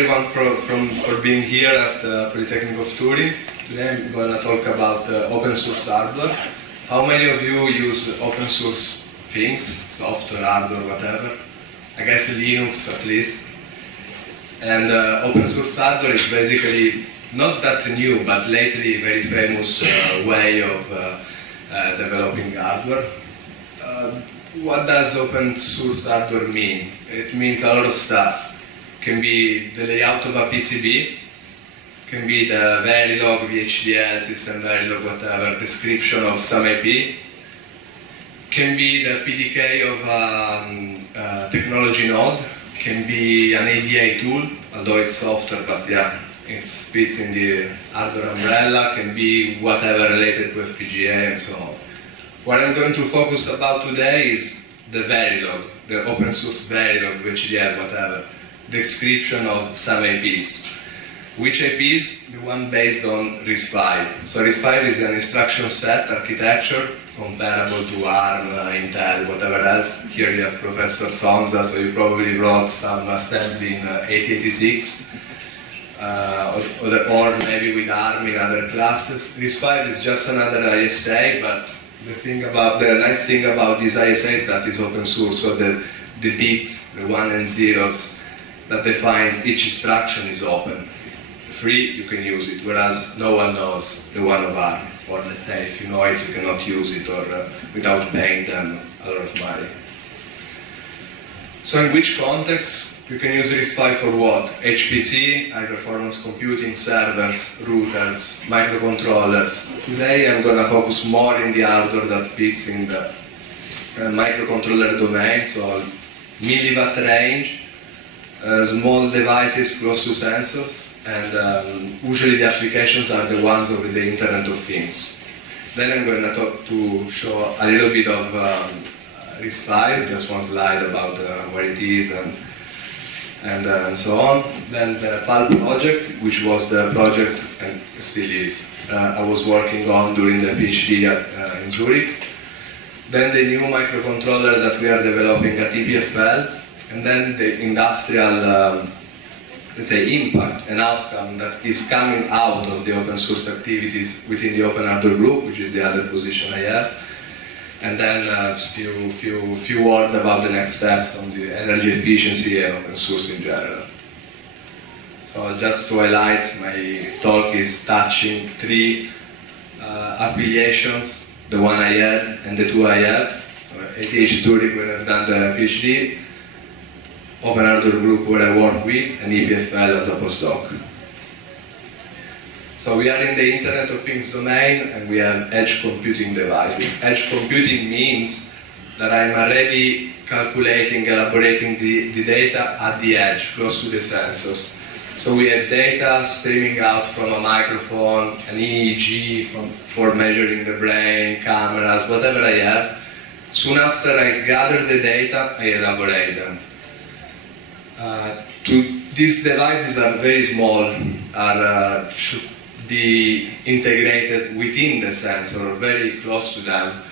everyone for being here at Polytechnic of Turin. Today I'm going to talk about open source hardware. How many of you use open source things, software, hardware, whatever? I guess Linux at least. And open source hardware is basically not that new, but lately a very famous way of developing hardware. What does open source hardware mean? It means a lot of stuff. It can be the layout of a PCB, can be the Verilog, VHDL, system Verilog, whatever, description of some IP, can be the PDK of a technology node, can be an ADA tool, although it's software, but yeah, it fits in the hardware umbrella, can be whatever related with FPGA and so on. What I'm going to focus about today is the Verilog, the open source Verilog, VHDL, whatever, description of some IPs. Which IPs? The one based on RISC-V. So RISC-V is an instruction set architecture comparable to ARM, Intel, whatever else. Here you have Professor Sonza, so you probably wrote some assembly in 886. Or maybe with ARM in other classes. RISC-V is just another ISA, but the nice thing about this ISA is that it's open source, so the bits, the 1 and 0s that defines each instruction is open. Free, you can use it, whereas no one knows the one of ARM. Or let's say, if you know it, you cannot use it, or without paying them a lot of money. So in which context? You can use RISC-V for what? HPC, high performance computing, servers, routers, microcontrollers. Today I'm going to focus more in the hardware that fits in the microcontroller domain, so milliwatt range, small devices close to sensors, and usually the applications are the ones over the Internet of Things. Then I'm going to show a little bit of RISC-V, just one slide about where it is and so on. Then the PULP project, which was the project, and still is, I was working on during the PhD in Zurich. Then the new microcontroller that we are developing at EPFL, and then the industrial, let's say, impact and outcome that is coming out of the open source activities within the OpenHW Group, which is the other position I have. And then a few words about the next steps on the energy efficiency and open source in general. So just to highlight, my talk is touching three affiliations, the one I had and the two I have. So ATH Zurich, where I've done the PhD, OpenHW Group, where I work with, and EPFL as a postdoc. So we are in the Internet of Things domain, and we have edge computing devices. Edge computing means that I'm already calculating, elaborating the data at the edge, close to the sensors. So we have data streaming out from a microphone, an EEG for measuring the brain, cameras, whatever I have. Soon after I gather the data, I elaborate them. These devices are very small, should be integrated within the sensor, very close to them.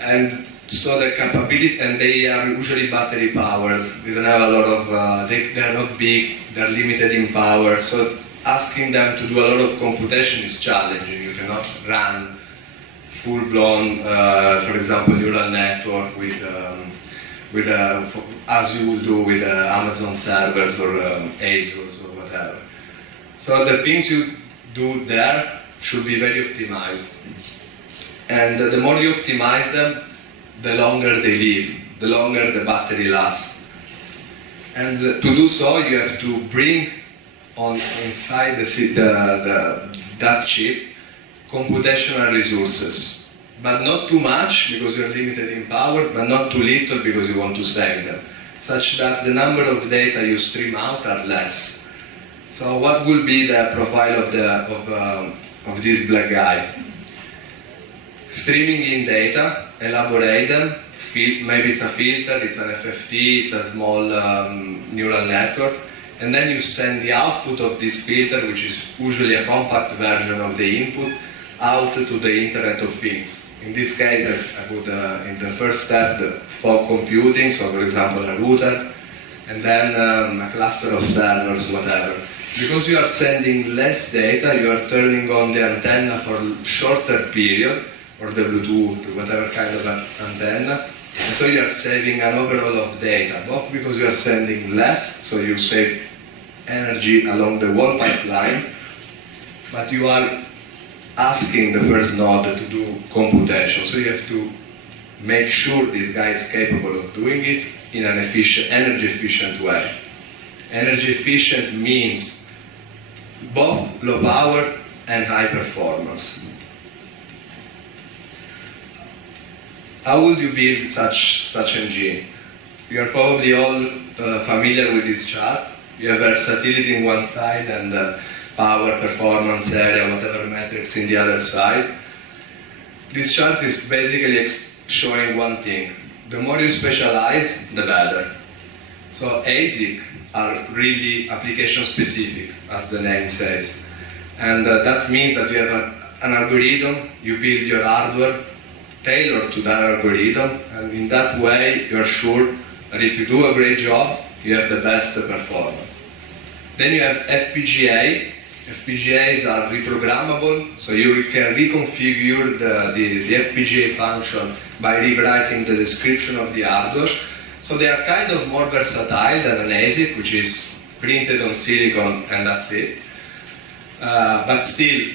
And so the capability, and they are usually battery powered. We don't have a lot of, they're not big, they're limited in power. So asking them to do a lot of computation is challenging. You cannot run full-blown, for example, neural network as you will do with Amazon servers or ASUS or whatever. So the things you do there should be very optimized. And the more you optimize them, the longer they live, the longer the battery lasts. And to do so, you have to bring on inside that chip computational resources. But not too much, because you're limited in power, but not too little, because you want to save them, such that the number of data you stream out are less. So what will be the profile of this black guy? Streaming in data, elaborate them, maybe it's a filter, it's an FFT, it's a small neural network, and then you send the output of this filter, which is usually a compact version of the input, out to the Internet of Things. In this case, I put in the first step the fog computing, so for example a router, and then a cluster of servers, whatever. Because you are sending less data, you are turning on the antenna for a shorter period, or the Bluetooth, whatever kind of antenna, and so you are saving an overall of data, both because you are sending less, so you save energy along the whole pipeline, but you are asking the first node to do computation, so you have to make sure this guy is capable of doing it in an energy efficient way. Energy efficient means both low power and high performance. How would you build such engine? You are probably all familiar with this chart. You have versatility in one side and power, performance, area, whatever metrics in the other side. This chart is basically showing one thing. The more you specialize, the better. So ASIC are really application specific, as the name says. And that means that you have an algorithm, you build your hardware tailored to that algorithm, and in that way you are sure that if you do a great job, you have the best performance. Then you have FPGA. FPGAs are reprogrammable, so you can reconfigure the FPGA function by rewriting the description of the hardware. So they are kind of more versatile than an ASIC, which is printed on silicon and that's it. But still,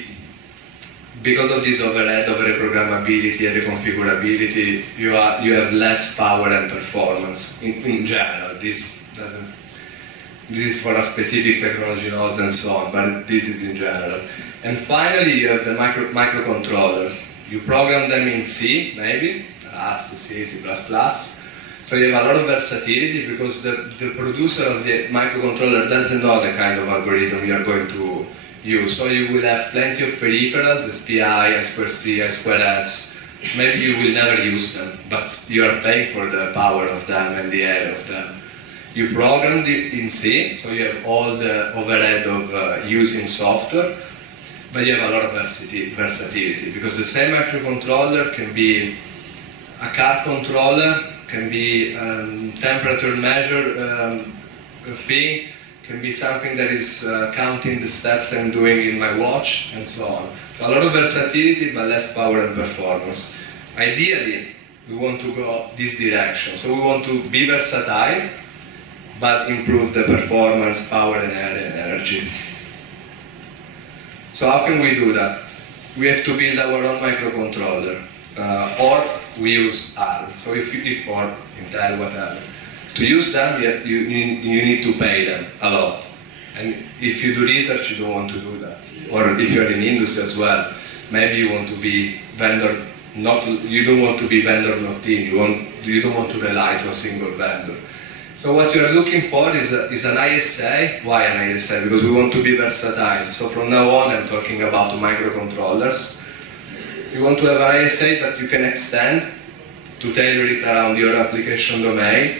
because of this overhead of reprogrammability and reconfigurability, you have less power and performance in general. This is for a specific technology node and so on, but this is in general. And finally, you have the microcontrollers. You program them in C, maybe, RISC, C, C++. So you have a lot of versatility because the producer of the microcontroller doesn't know the kind of algorithm you are going to use. So you will have plenty of peripherals, SPI, I2C, I2S. Maybe you will never use them, but you are paying for the power of them and the area of them. You program it in C, so you have all the overhead of using software, but you have a lot of versatility because the same microcontroller can be a car controller, can be temperature measure thing, can be something that is counting the steps I'm doing in my watch, and so on. So a lot of versatility, but less power and performance. Ideally, we want to go this direction. So we want to be versatile, but improve the performance, power, and energy. So how can we do that? We have to build our own microcontroller, or we use ARM. So if or Intel, whatever. To use them, you need to pay them a lot. And if you do research, you don't want to do that. Or if you're in industry as well, maybe you want to be vendor, you don't want to be vendor locked in. You don't want to rely to a single vendor. So what you're looking for is an ISA. Why an ISA? Because we want to be versatile. So from now on, I'm talking about microcontrollers. You want to have an ISA that you can extend to tailor it around your application domain.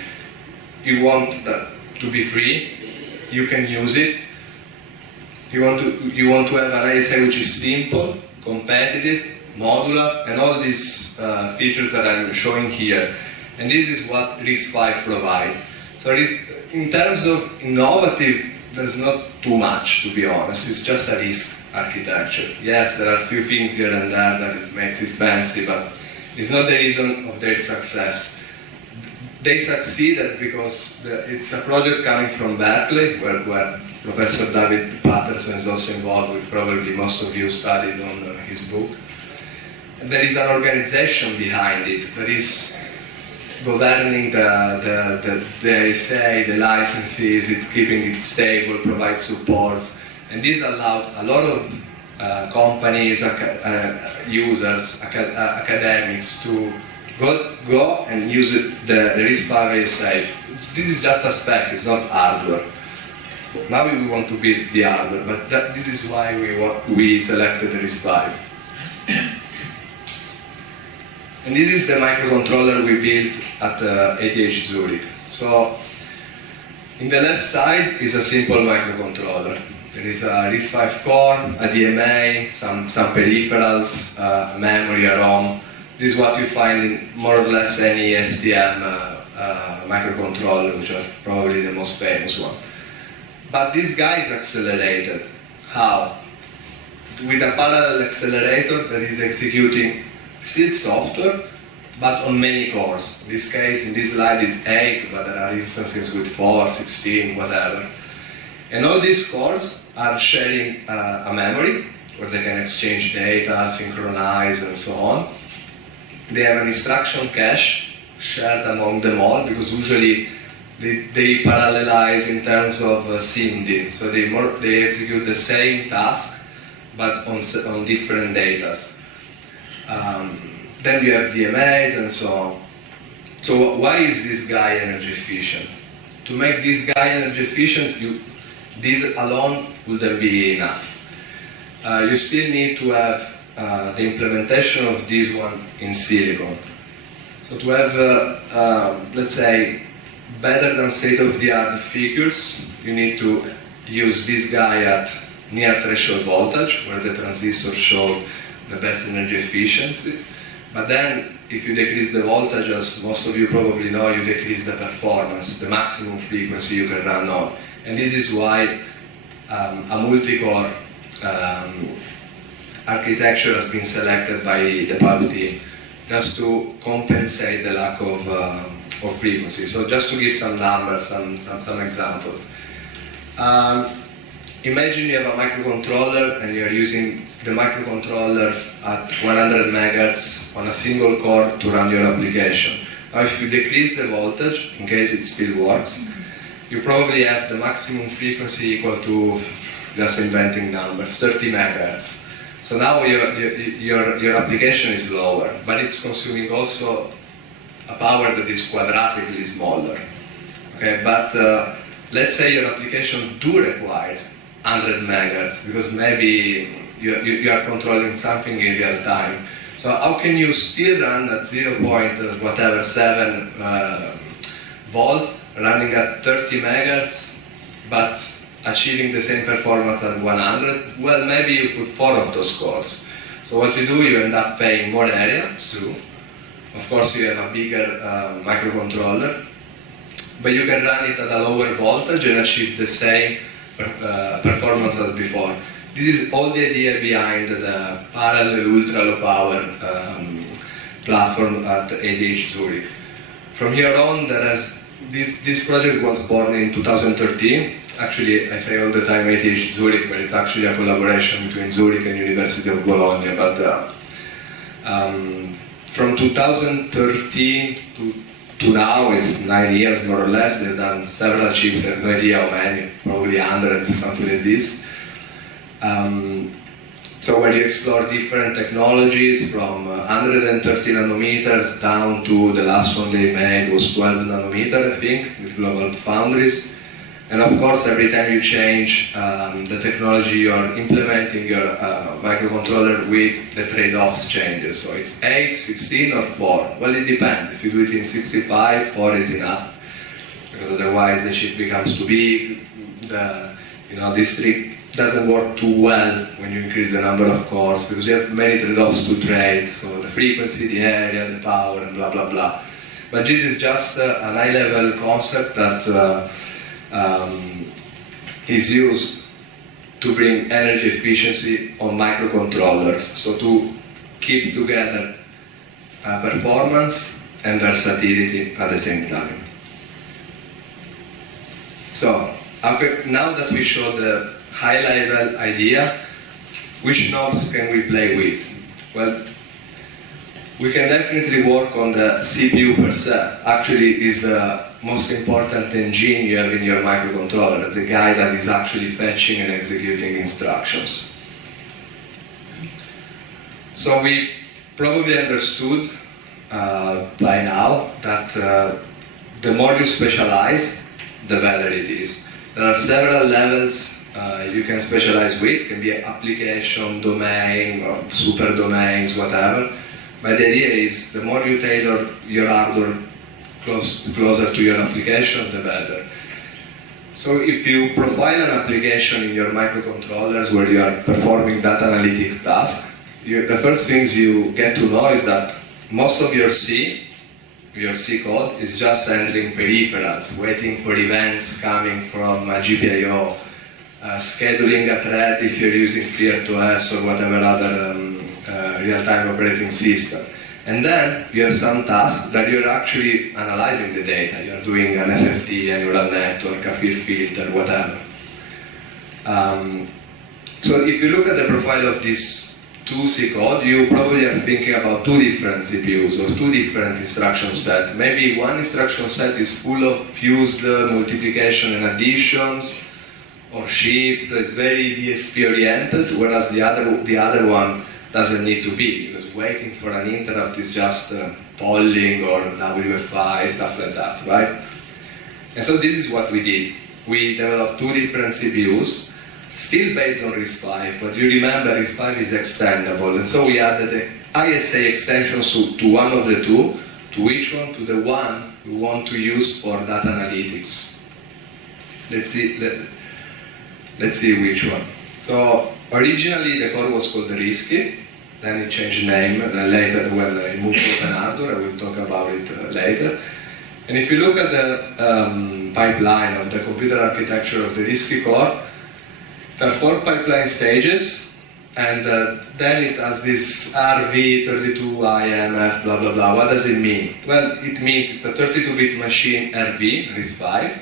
You want that to be free. You can use it. You want to have an ISA which is simple, competitive, modular, and all these features that I'm showing here. And this is what RISC-V provides. So in terms of innovative, there's not too much, to be honest. It's just a RISC architecture. Yes, there are a few things here and there that it makes it fancy, but it's not the reason of their success. They succeeded because it's a project coming from Berkeley, where Professor Davide Patterson is also involved with. Probably most of you studied on his book. And there is an organization behind it that is governing the ISA, the licenses, it's keeping it stable, provides supports, and this allowed a lot of companies, users, academics to go and use the RISC-V ISA. This is just a spec, it's not hardware. Now we want to build the hardware, but this is why we selected the RISC-V. And this is the microcontroller we built at ETH Zurich. So, in the left side is a simple microcontroller. There is a RISC-V core, a DMA, some peripherals, a memory, a ROM. This is what you find in more or less any STM microcontroller, which are probably the most famous one. But this guy is accelerated. How? With a parallel accelerator that is executing still software, but on many cores. In this case, in this slide, it's 8, but there are instances with 4, 16, whatever. And all these cores are sharing a memory where they can exchange data, synchronize, and so on. They have an instruction cache shared among them all, because usually they parallelize in terms of SIMD. So they execute the same task, but on different datas. Then you have DMAs and so on. So why is this guy energy efficient? To make this guy energy efficient, this alone wouldn't be enough. You still need to have the implementation of this one in silicon. So to have, let's say, better than state-of-the-art figures, you need to use this guy at near threshold voltage, where the transistor show the best energy efficiency. But then, if you decrease the voltage, as most of you probably know, you decrease the performance, the maximum frequency you can run on. And this is why a multicore architecture has been selected by the PULP team, just to compensate the lack of frequency. So just to give some numbers, some examples. Imagine you have a microcontroller and you are using the microcontroller at 100 megahertz on a single core to run your application. Now if you decrease the voltage, in case it still works, you probably have the maximum frequency equal to, just inventing numbers, 30 megahertz. So now your application is lower, but it's consuming also a power that is quadratically smaller. Okay, but let's say your application requires 100 megahertz, because maybe you are controlling something in real time. So how can you still run at 0.7 volt, running at 30 megahertz, but achieving the same performance at 100? Well, maybe you put 4 of those cores. So what you do, you end up paying more area, it's true. Of course, you have a bigger microcontroller, but you can run it at a lower voltage and achieve the same performance as before. This is all the idea behind the parallel ultra low power platform at ETH Zurich. From here on, this project was born in 2013. Actually, I say all the time ETH Zurich, but it's actually a collaboration between Zurich and University of Bologna. But from 2013 to now, it's 9 years more or less. They've done several chips, I have no idea how many, probably hundreds, something like this. So when you explore different technologies from 130 nanometers down to the last one they made was 12 nanometer, I think, with global foundries. And of course, every time you change the technology you're implementing your microcontroller with, the trade-offs changes. So it's 8, 16 or 4. Well, it depends. If you do it in 65, 4 is enough. Because otherwise the chip becomes too big. This trick doesn't work too well when you increase the number of cores, because you have many trade-offs to trade. So the frequency, the area, the power, and blah, blah, blah. But this is just a high-level concept that is used to bring energy efficiency on microcontrollers, so to keep together performance and versatility at the same time. So now that we showed the high-level idea, which knobs can we play with? Well, we can definitely work on the CPU per se. Actually, is the most important engine you have in your microcontroller, the guy that is actually fetching and executing instructions. So we probably understood by now that the more you specialize, the better it is. There are several levels you can specialize with. It can be an application, domain, or super domains, whatever. But the idea is, the more you tailor your hardware closer to your application, the better. So if you profile an application in your microcontrollers where you are performing data analytics tasks, the first things you get to know is that most of your C your C code is just handling peripherals, waiting for events coming from a GPIO, scheduling a thread if you're using FreeRTOS or whatever other real-time operating system. And then you have some tasks that you're actually analyzing the data. You're doing an FFT, a neural network, a field filter, whatever. So if you look at the profile of this 2C code, you probably are thinking about two different CPUs or two different instruction sets. Maybe one instruction set is full of fused multiplication and additions, or shift. It's very DSP oriented, whereas the other one doesn't need to be, because waiting for an interrupt is just polling or WFI, stuff like that, right? And so this is what we did. We developed two different CPUs, still based on RISC-V, but you remember RISC-V is extendable, and so we added the ISA extensions to one of the two. To which one? To the one we want to use for data analytics. Let's see which one. So originally the core was called the RISC-V, then it changed name later when it moved to OpenHW. I will talk about it later. And if you look at the pipeline of the computer architecture of the RISC-V core, there are 4 pipeline stages, and then it has this RV, 32IMF, blah blah blah. What does it mean? Well, it means it's a 32-bit machine RV, RISC-V.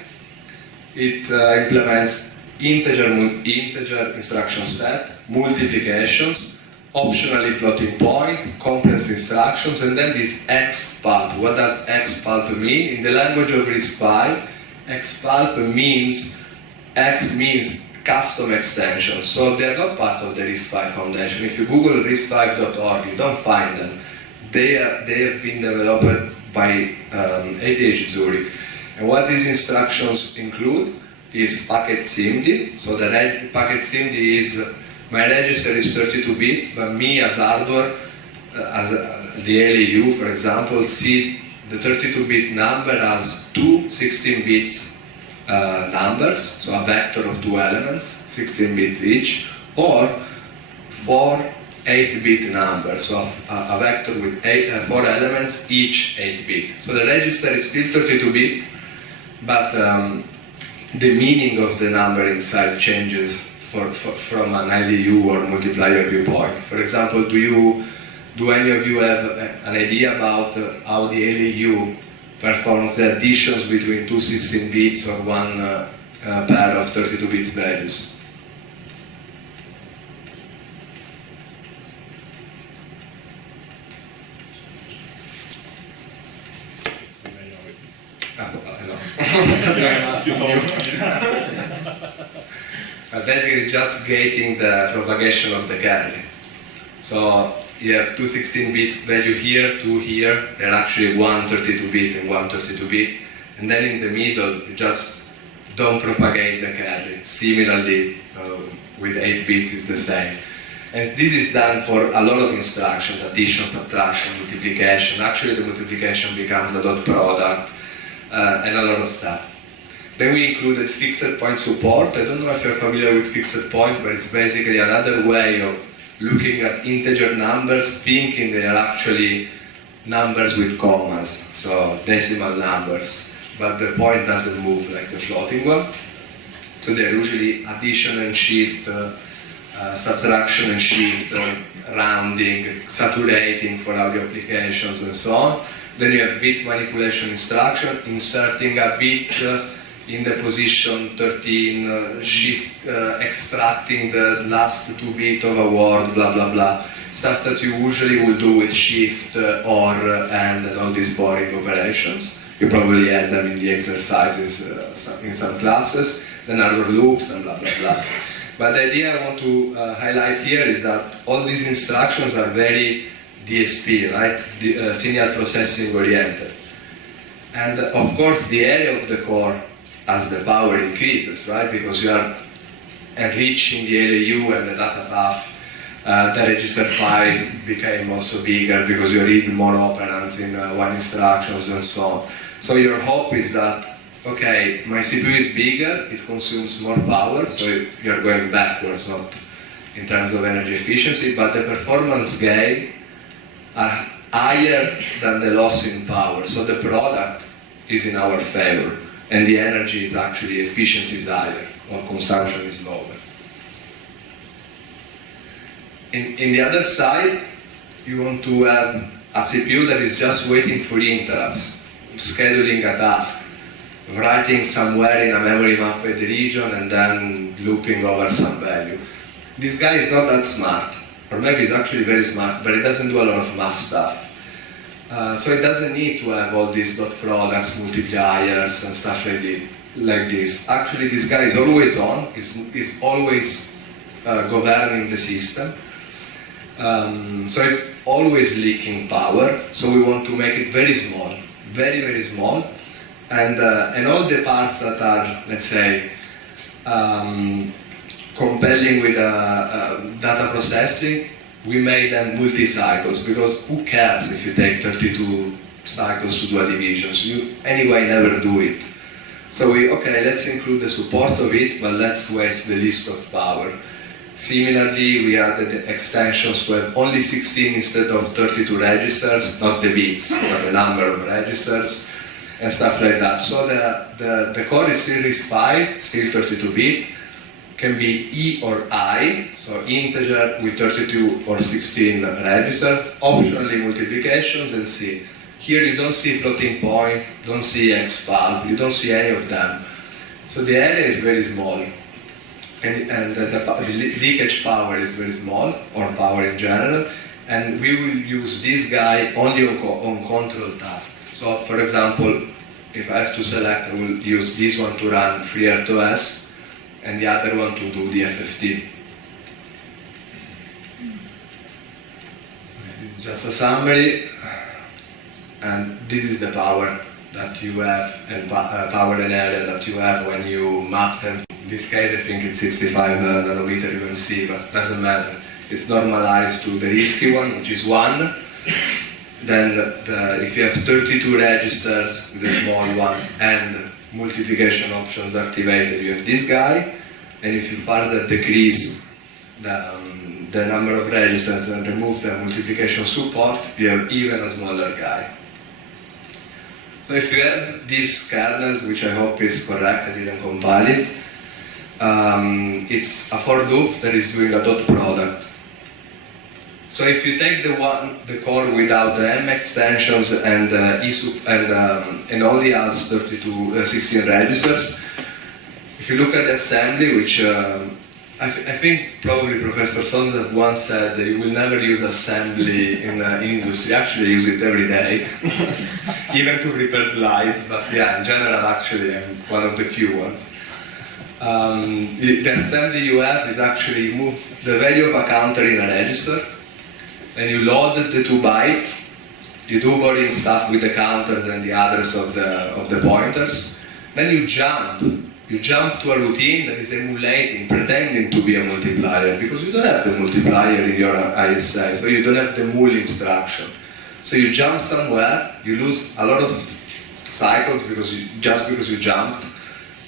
It implements integer instruction set, multiplications, optionally floating point, complex instructions, and then this XPULP. What does XPULP mean? In the language of RISC-V, XPULP means, X means custom extension. So they are not part of the RISC-V Foundation. If you Google riscv.org, you don't find them. They have been developed by ETH Zurich. And what these instructions include is packet SIMD. So the packet SIMD is, my register is 32-bit, but me as hardware, as the LAU, for example, see the 32-bit number as two 16-bit numbers, so a vector of 2 elements, 16 bits each, or 4 8-bit numbers, so a vector with 4 elements, each 8-bit. So the register is still 32-bit, but the meaning of the number inside changes from an LAU or multiplier viewpoint. For example, do any of you have an idea about how the LAU performs the additions between two 16 bits or one pair of 32 bits values? Basically just gating the propagation of the carry. So you have two 16 bits value here, two here, they're actually one 32-bit and one 32-bit, and then in the middle you just don't propagate the carry. Similarly, with 8 bits it's the same. And this is done for a lot of instructions, addition, subtraction, multiplication. Actually the multiplication becomes a dot product, and a lot of stuff. Then we included fixed point support. I don't know if you're familiar with fixed point, but it's basically another way of looking at integer numbers, thinking they are actually numbers with commas, so decimal numbers, but the point doesn't move like the floating one. So they're usually addition and shift, subtraction and shift, rounding, saturating for audio applications and so on. Then you have bit manipulation instruction, inserting a bit in the position 13, shift, extracting the last 2 bits of a word, blah blah blah. Stuff that you usually will do with shift, or, and all these boring operations. You probably had them in the exercises in some classes. Then other loops and blah blah blah. But the idea I want to highlight here is that all these instructions are very DSP, right? Signal processing oriented. And of course the area of the core as the power increases, right? Because you are enriching the LAU and the data path. The register files became also bigger because you read more operands in one instructions and so on. So your hope is that, okay, my CPU is bigger, it consumes more power, so you're going backwards, not in terms of energy efficiency, but the performance gain are higher than the loss in power. So the product is in our favor, and the energy is actually, efficiency is higher, or consumption is lower. In the other side, you want to have a CPU that is just waiting for interrupts, scheduling a task, writing somewhere in a memory mapped region and then looping over some value. This guy is not that smart, or maybe he's actually very smart, but he doesn't do a lot of math stuff. So it doesn't need to have all these dot products, multipliers, and stuff like this. Actually, this guy is always on, is always governing the system. So it's always leaking power, so we want to make it very small, very, very small. And all the parts that are, let's say, compelling with data processing, we made them multi-cycles, because who cares if you take 32 cycles to do a division? So you anyway never do it. So okay, let's include the support of it, but let's waste the least of power. Similarly, we added extensions to have only 16 instead of 32 registers, not the bits, but the number of registers, and stuff like that. So the core is still RISC-V, still 32-bit, can be E or I, so integer with 32 or 16 registers, optionally multiplications, and C. Here you don't see floating point, don't see XPULP, you don't see any of them. So the area is very small, and the leakage power is very small, or power in general, and we will use this guy only on control tasks. So for example, if I have to select, I will use this one to run FreeRTOS, and the other one to do the FFT. This is just a summary, and this is the power that you have, and power and area that you have when you map them. In this case, I think it's 65 nanometer UMC, but doesn't matter. It's normalized to the RISC-V one, which is 1. Then if you have 32 registers with a small one and multiplication options activated, you have this guy. And if you further decrease the number of registers and remove the multiplication support, you have even a smaller guy. So if you have this kernel, which I hope is correct, I didn't compile it, it's a for loop that is doing a dot product. So if you take the core without the M extensions and only has 16 registers, if you look at the assembly, which I think probably Professor Sonza once said that you will never use assembly in industry. Actually, I use it every day, even to prepare slides. But yeah, in general, actually, I'm one of the few ones. The assembly you have is actually you move the value of a counter in a register, and you load the 2 bytes. You do boring stuff with the counters and the address of the pointers. Then you jump to a routine that is emulating, pretending to be a multiplier, because you don't have the multiplier in your ISA, so you don't have the mul instruction. So you jump somewhere, you lose a lot of cycles just because you jumped.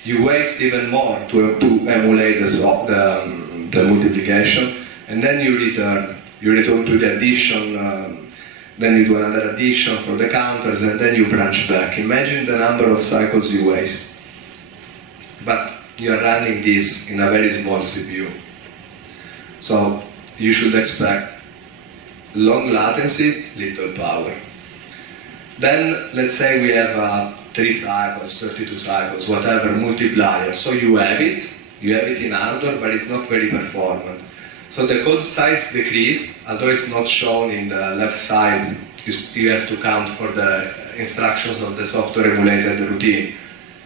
You waste even more to emulate the multiplication, and then you return. You return to the addition, then you do another addition for the counters, and then you branch back. Imagine the number of cycles you waste. But you are running this in a very small CPU. So you should expect long latency, little power. Then let's say we have 3 cycles, 32 cycles, whatever, multiplier. So you have it in hardware, but it's not very performant. So the code size decrease, although it's not shown in the left side, you have to count for the instructions of the software emulated routine.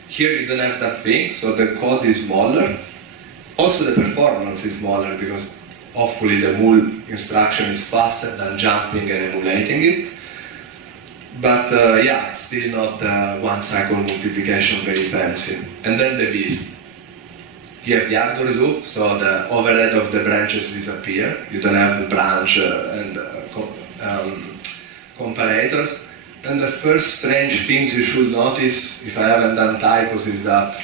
Here you don't have that thing, so the code is smaller. Also the performance is smaller, because hopefully the mul instruction is faster than jumping and emulating it. But yeah, it's still not 1 cycle multiplication, very fancy. And then the beast. You have the hardware loop, so the overhead of the branches disappear. You don't have branch and comparators. And the first strange things you should notice, if I haven't done typos, is that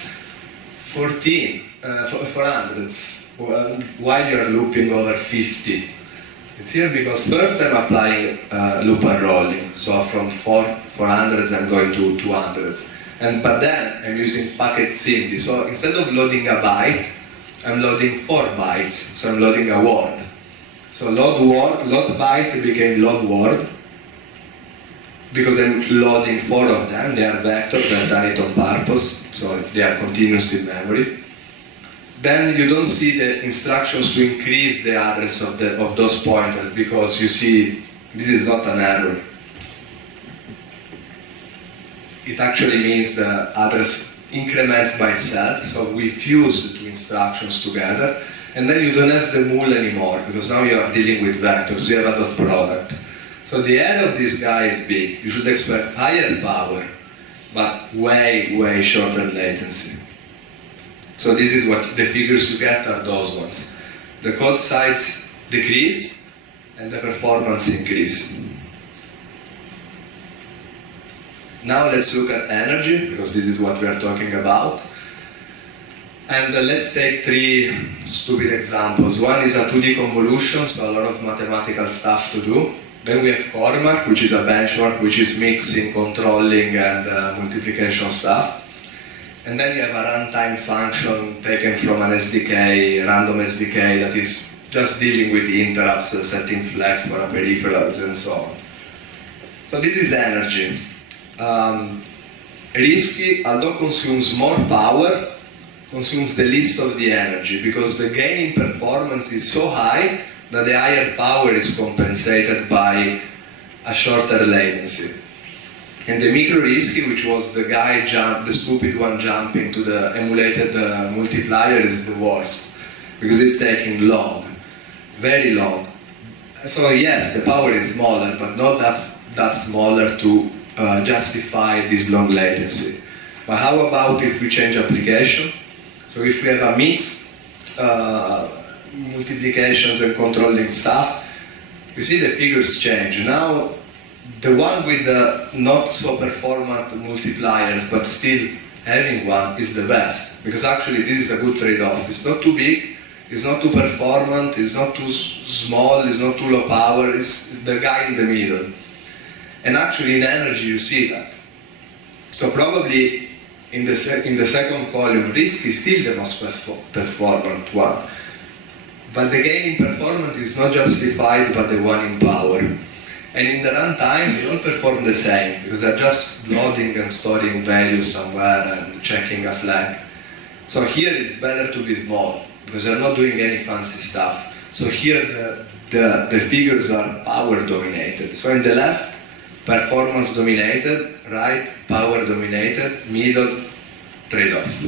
400s, while you're looping over 50, It's here because first I'm applying loop unrolling, so from 400s I'm going to 200s. But then I'm using packet SIMD, so instead of loading a byte, I'm loading 4 bytes, so I'm loading a word. So load byte became load word, because I'm loading 4 of them. They are vectors, I've done it on purpose, so they are continuous in memory. Then you don't see the instructions to increase the address of those pointers, because you see, this is not an error. It actually means the address increments by itself, so we fuse the 2 instructions together, and then you don't have the mul anymore, because now you are dealing with vectors, you have a dot product. So the area of this guy is big. You should expect higher power, but way, way shorter latency. So this is what the figures you get are those ones. The code size decrease, and the performance increase. Now let's look at energy, because this is what we are talking about. And let's take 3 stupid examples. One is a 2D convolution, so a lot of mathematical stuff to do. Then we have Cormac, which is a benchmark, which is mixing, controlling, and multiplication stuff. And then you have a runtime function taken from an SDK, random SDK, that is just dealing with interrupts, setting flags for a peripherals, and so on. So this is energy. RISC-V, although consumes more power, consumes the least of the energy, because the gain in performance is so high that the higher power is compensated by a shorter latency. And the micro RISC-V, which was the guy the stupid one jumping to the emulated multiplier, is the worst, because it's taking long, very long. So yes, the power is smaller, but not that smaller to justify this long latency. But how about if we change application? So if we have a mixed multiplications and controlling stuff, you see the figures change. Now the one with the not so performant multipliers but still having one is the best, because actually this is a good trade-off. It's not too big, it's not too performant, it's not too small, it's not too low power, it's the guy in the middle. And actually in energy you see that. So probably in the second column, RISC is still the most performant one. But the gain in performance is not justified by the one in power. And in the runtime, they all perform the same, because they're just loading and storing values somewhere and checking a flag. So here it's better to be small, because they're not doing any fancy stuff. So here the figures are power dominated. So in the left, performance dominated, right, power dominated, middle, trade-off.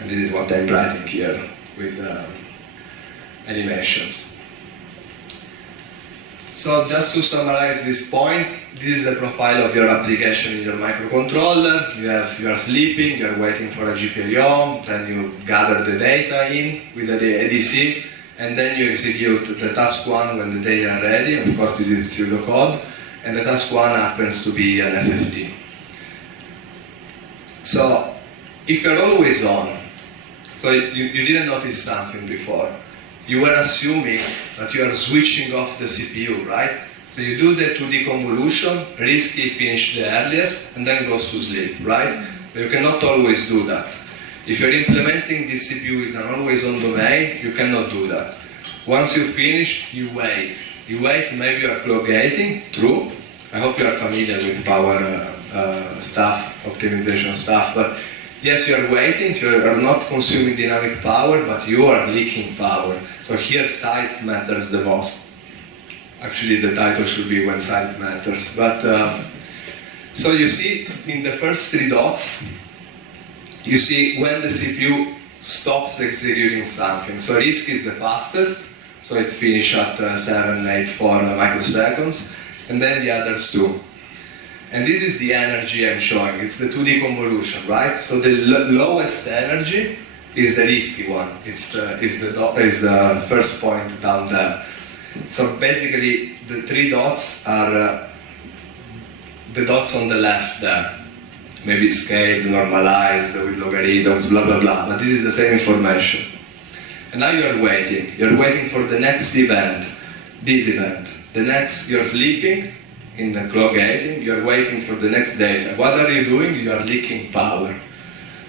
And this is what I'm writing here with animations. So just to summarize this point, this is the profile of your application in your microcontroller. You are sleeping, you are waiting for a GPIO, then you gather the data in with the ADC, and then you execute the task 1 when the data are ready. Of course, this is pseudocode, and the task 1 happens to be an FFT. So if you're always on, so you didn't notice something before. You were assuming that you are switching off the CPU, right? So you do the 2D convolution, RISC-V finish the earliest, and then goes to sleep, right? But you cannot always do that. If you're implementing this CPU with an always-on domain, you cannot do that. Once you finish, you wait. You wait, maybe you are clock gating, true. I hope you are familiar with power stuff, optimization stuff, but yes, you are waiting, you are not consuming dynamic power, but you are leaking power. So here size matters the most. Actually the title should be when size matters. But so you see in the first 3 dots, you see when the CPU stops executing something. So RISC is the fastest, so it finishes at 784 microseconds, and then the others too. And this is the energy I'm showing. It's the 2D convolution, right? So the lowest energy is the RISC-V one. It's the first point down there. So basically, the 3 dots are the dots on the left there. Maybe scaled, normalized, with logarithms, blah, blah, blah. But this is the same information. And now you're waiting. You're waiting for the next event. this event. The next, you're sleeping in the clock gating, you're waiting for the next data. What are you doing? You are leaking power.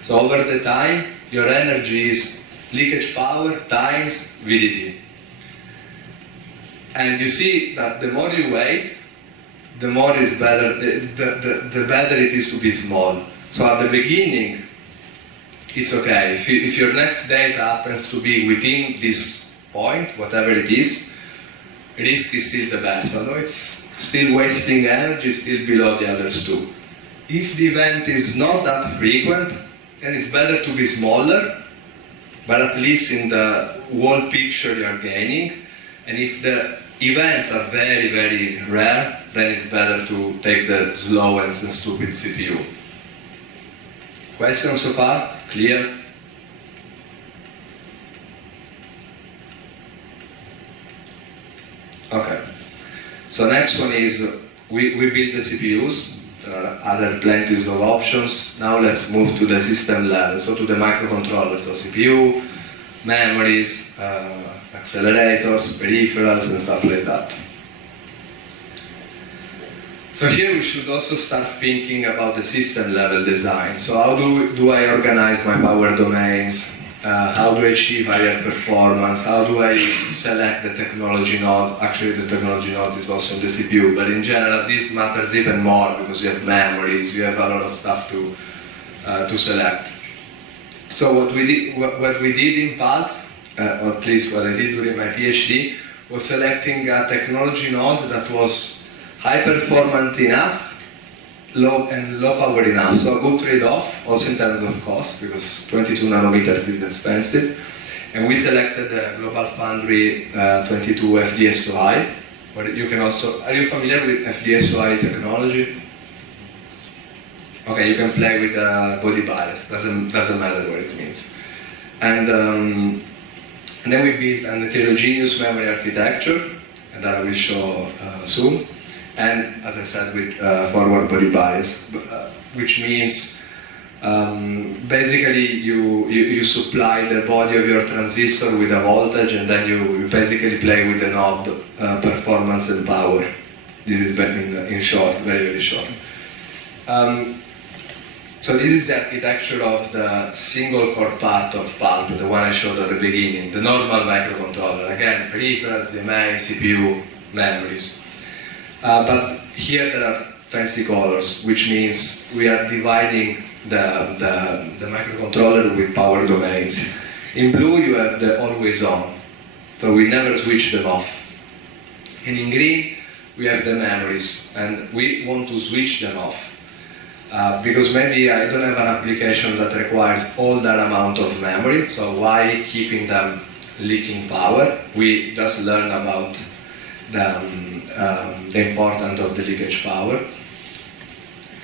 So over the time, your energy is leakage power times VDD. And you see that the more you wait, the more is better, the better it is to be small. So at the beginning, it's okay. If your next data happens to be within this point, whatever it is, RISC is still the best. Although it's still wasting energy, still below the others too. If the event is not that frequent, then it's better to be smaller, but at least in the whole picture you are gaining. And if the events are very, very rare, then it's better to take the slow and stupid CPU. Questions so far? Clear? Okay. So next one is, we build the CPUs. There are other plenties of options. Now let's move to the system level, so to the microcontrollers, so CPU, memories, accelerators, peripherals, and stuff like that. So here we should also start thinking about the system level design. So how do I organize my power domains? How do I achieve higher performance? How do I select the technology nodes? Actually, the technology node is also in the CPU, but in general, this matters even more because you have memories, you have a lot of stuff to select. So what we did in PULP, or at least what I did during my PhD, was selecting a technology node that was high performant enough, low power enough. So a good trade-off, also in terms of cost, because 22 nanometers is expensive. And we selected the Global Foundry 22 FDSOI, where you can also, are you familiar with FDSOI technology? Okay, you can play with body bias, doesn't matter what it means. And then we built an heterogeneous memory architecture, and that I will show soon. And as I said, with forward body bias, which means basically you supply the body of your transistor with a voltage, and then you basically play with the node performance and power. This is in short, very, very short. So this is the architecture of the single core part of PULP, the one I showed at the beginning, the normal microcontroller. Again, peripherals, DMA, CPU, memories. But here there are fancy colors, which means we are dividing the microcontroller with power domains. In blue you have the always on, so we never switch them off. And in green we have the memories, and we want to switch them off. Because maybe I don't have an application that requires all that amount of memory, so why keeping them leaking power? We just learned about the importance of the leakage power.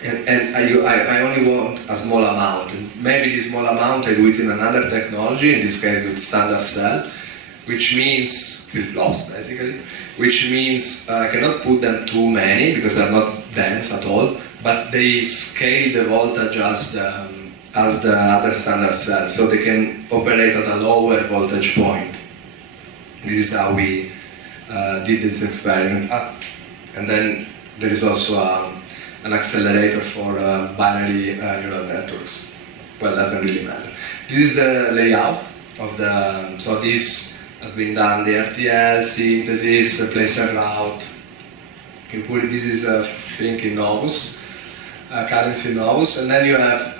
And I only want a small amount. Maybe this small amount I do it in another technology, in this case with standard cell, which means flip-flops basically, which means I cannot put them too many because they're not dense at all, but they scale the voltage as the other standard cells, so they can operate at a lower voltage point. This is how we did this experiment. And then there is also an accelerator for binary neural networks. Well, doesn't really matter. This is the layout of the, so this has been done, the RTL, synthesis, place and route. You put this is a thing in Novus, currency in Novus, and then you have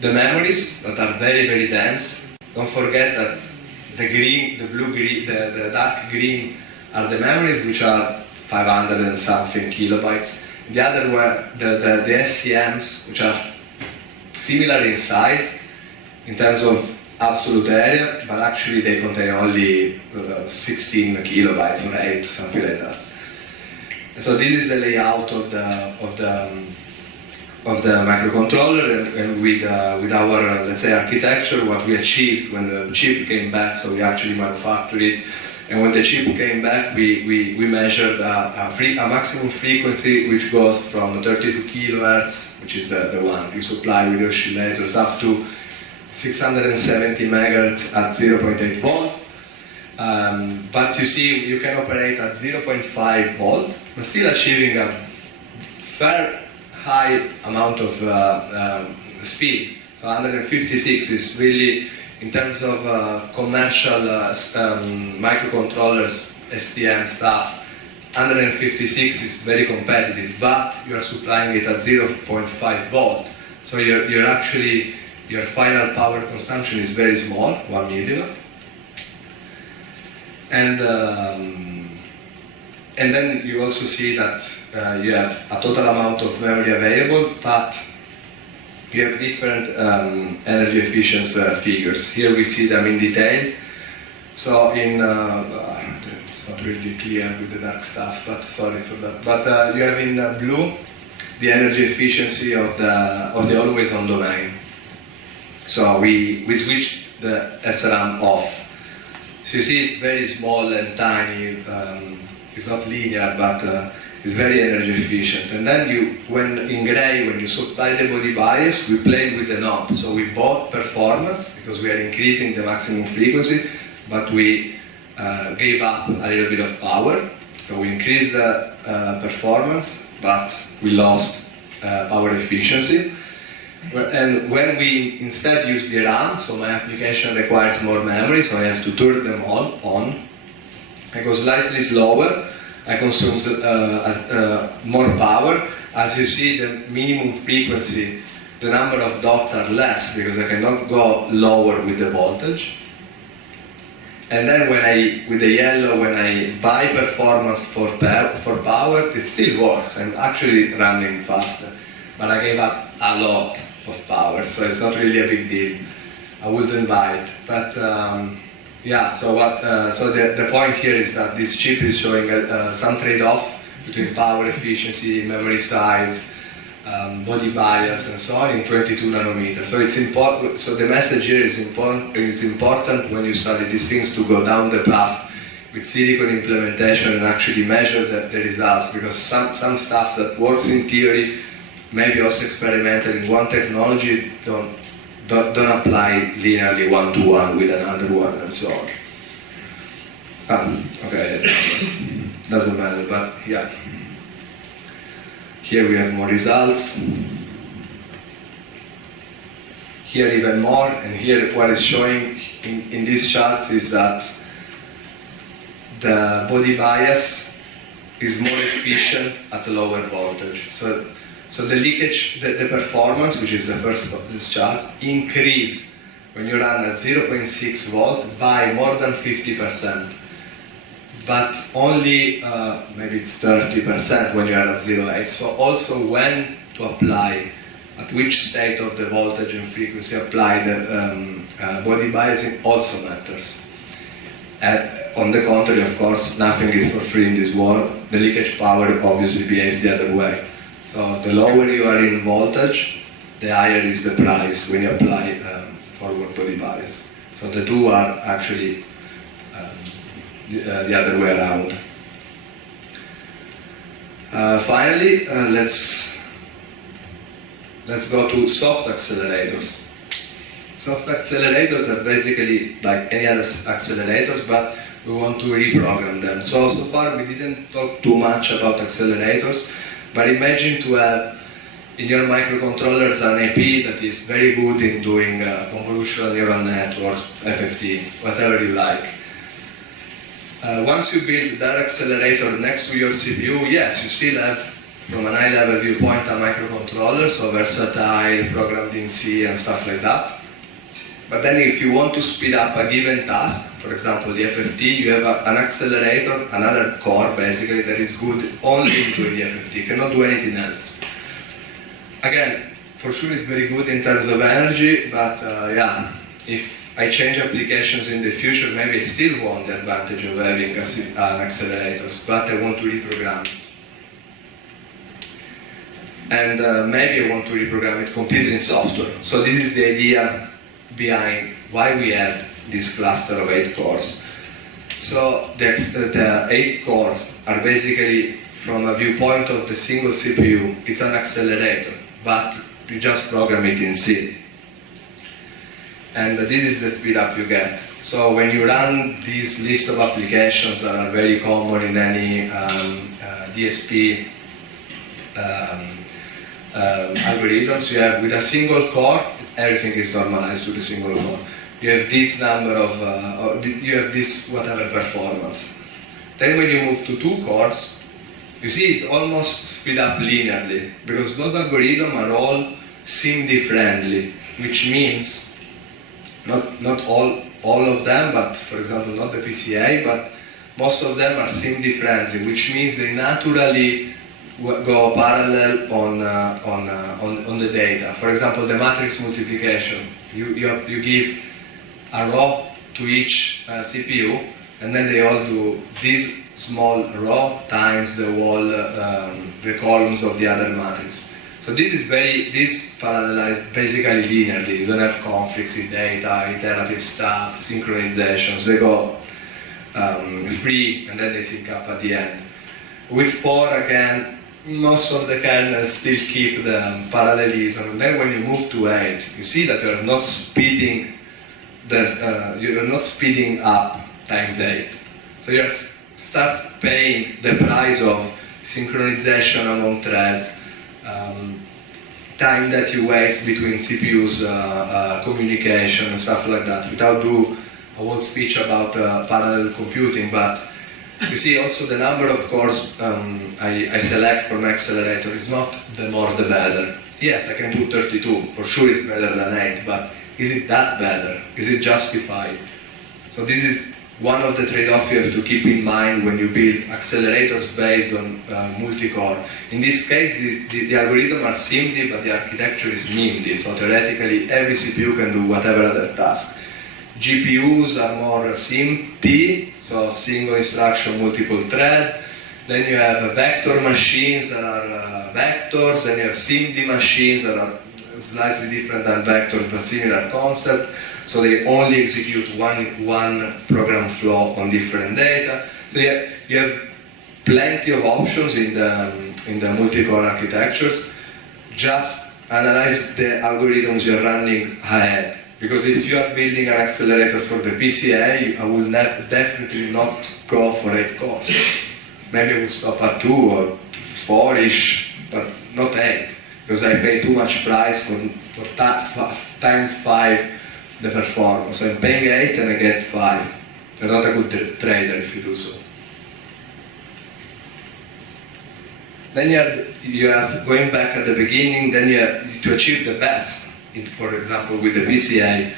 the memories that are very, very dense. Don't forget that the green, the blue green, the dark green are the memories, which are 500 and something kilobytes. The other one, the SCMs, which are similar in size in terms of absolute area, but actually they contain only 16 kilobytes or 8, something like that. So this is the layout of the microcontroller, and with our, let's say, architecture, what we achieved when the chip came back. So we actually manufactured it, and when the chip came back, we measured a maximum frequency which goes from 32 kilohertz, which is the one you supply with oscillators, up to 670 megahertz at 0.8 volt. But you see, you can operate at 0.5 volt, but still achieving a fair high amount of speed. So 156 is really, in terms of commercial microcontrollers, STM stuff, 156 is very competitive, but you are supplying it at 0.5 volt. So you're actually, your final power consumption is very small, 1 milliwatt. And then you also see that you have a total amount of memory available, but you have different energy efficiency figures. Here we see them in details. So in, it's not really clear with the dark stuff, but sorry for that. But you have in blue the energy efficiency of the always-on domain. So we switch the SRAM off. So you see it's very small and tiny, it's not linear, but it's very energy efficient. And then in gray, when you supply the body bias, we played with the knob. So we bought performance, because we are increasing the maximum frequency, but we gave up a little bit of power. So we increased the performance, but we lost power efficiency. And when we instead use the RAM, so my application requires more memory, so I have to turn them on. I go slightly slower, I consume more power. As you see, the minimum frequency, the number of dots are less, because I cannot go lower with the voltage. And then with the yellow, when I buy performance for power, it still works. I'm actually running faster, but I gave up a lot of power, so it's not really a big deal. I wouldn't buy it, but yeah. So the point here is that this chip is showing some trade-off between power efficiency, memory size, body bias, and so on in 22 nanometers. So it's important. So the message here is important. It's important when you study these things to go down the path with silicon implementation and actually measure the results, because some stuff that works in theory, maybe also experimental in one technology, don't apply linearly one-to-one with another one, and so on. Okay, doesn't matter, but yeah. Here we have more results. Here even more, and here what is showing in these charts is that the body bias is more efficient at a lower voltage. So the leakage, the performance, which is the first of these charts, increase when you run at 0.6 volt by more than 50%. But only maybe it's 30% when you are at 0.8. So also when to apply, at which state of the voltage and frequency apply the body biasing also matters. And on the contrary, of course, nothing is for free in this world. The leakage power obviously behaves the other way. So the lower you are in voltage, the higher is the price when you apply forward body bias. So the two are actually the other way around. Finally, let's go to soft accelerators. Soft accelerators are basically like any other accelerators, but we want to reprogram them. So far we didn't talk too much about accelerators, but imagine to have in your microcontrollers an AP that is very good in doing convolutional neural networks, FFT, whatever you like. Once you build that accelerator next to your CPU, yes, you still have, from an high-level viewpoint, a microcontroller, so versatile, programmed in C and stuff like that. But then if you want to speed up a given task, for example the FFT, you have an accelerator, another core basically, that is good only in doing the FFT, cannot do anything else. Again, for sure it's very good in terms of energy, but yeah, if I change applications in the future, maybe I still want the advantage of having an accelerator, but I want to reprogram it. And maybe I want to reprogram it completely in software. So this is the idea behind why we had this cluster of 8 cores. So the 8 cores are basically, from a viewpoint of the single CPU, it's an accelerator, but you just program it in C. And this is the speed up you get. So when you run this list of applications that are very common in any DSP algorithms, you have with a single core, everything is normalized with a single core. You have this number of, you have this whatever performance. Then when you move to 2 cores, you see it almost speed up linearly, because those algorithms are all SIMD friendly, which means not all of them, but for example not the PCA, but most of them are SIMD friendly, which means they naturally go parallel on the data. For example, the matrix multiplication, you give a row to each CPU, and then they all do this small row times the wall, the columns of the other matrix. So this parallelized basically linearly. You don't have conflicts in data, iterative stuff, synchronizations. They go free, and then they sync up at the end. With 4, again, most of the kernels still keep the parallelism. And then when you move to 8, you see that you're not speeding up times 8. So you start paying the price of synchronization among threads, time that you waste between CPUs communication and stuff like that, without do a whole speech about parallel computing. But you see also the number of cores I select from accelerator is not the more the better. Yes, I can do 32, for sure it's better than 8, but is it that better? Is it justified? So this is one of the trade-offs you have to keep in mind when you build accelerators based on multicore. In this case, the algorithms are SIMD, but the architecture is MIMD, so theoretically every CPU can do whatever other task. GPUs are more SIMT, so single instruction, multiple threads. Then you have vector machines that are vectors, then you have SIMD machines that are slightly different than vectors, but similar concept. So they only execute one program flow on different data. So you have plenty of options in the multi-core architectures. Just analyze the algorithms you're running ahead. Because if you are building an accelerator for the PCA, I will definitely not go for 8 cores. Maybe I will stop at 2 or 4-ish, but not 8. Because I pay too much price for times 5 the performance. So I'm paying 8 and I get 5. You're not a good trader if you do so. Then you have going back at the beginning, then you have to achieve the best. For example, with the PCA,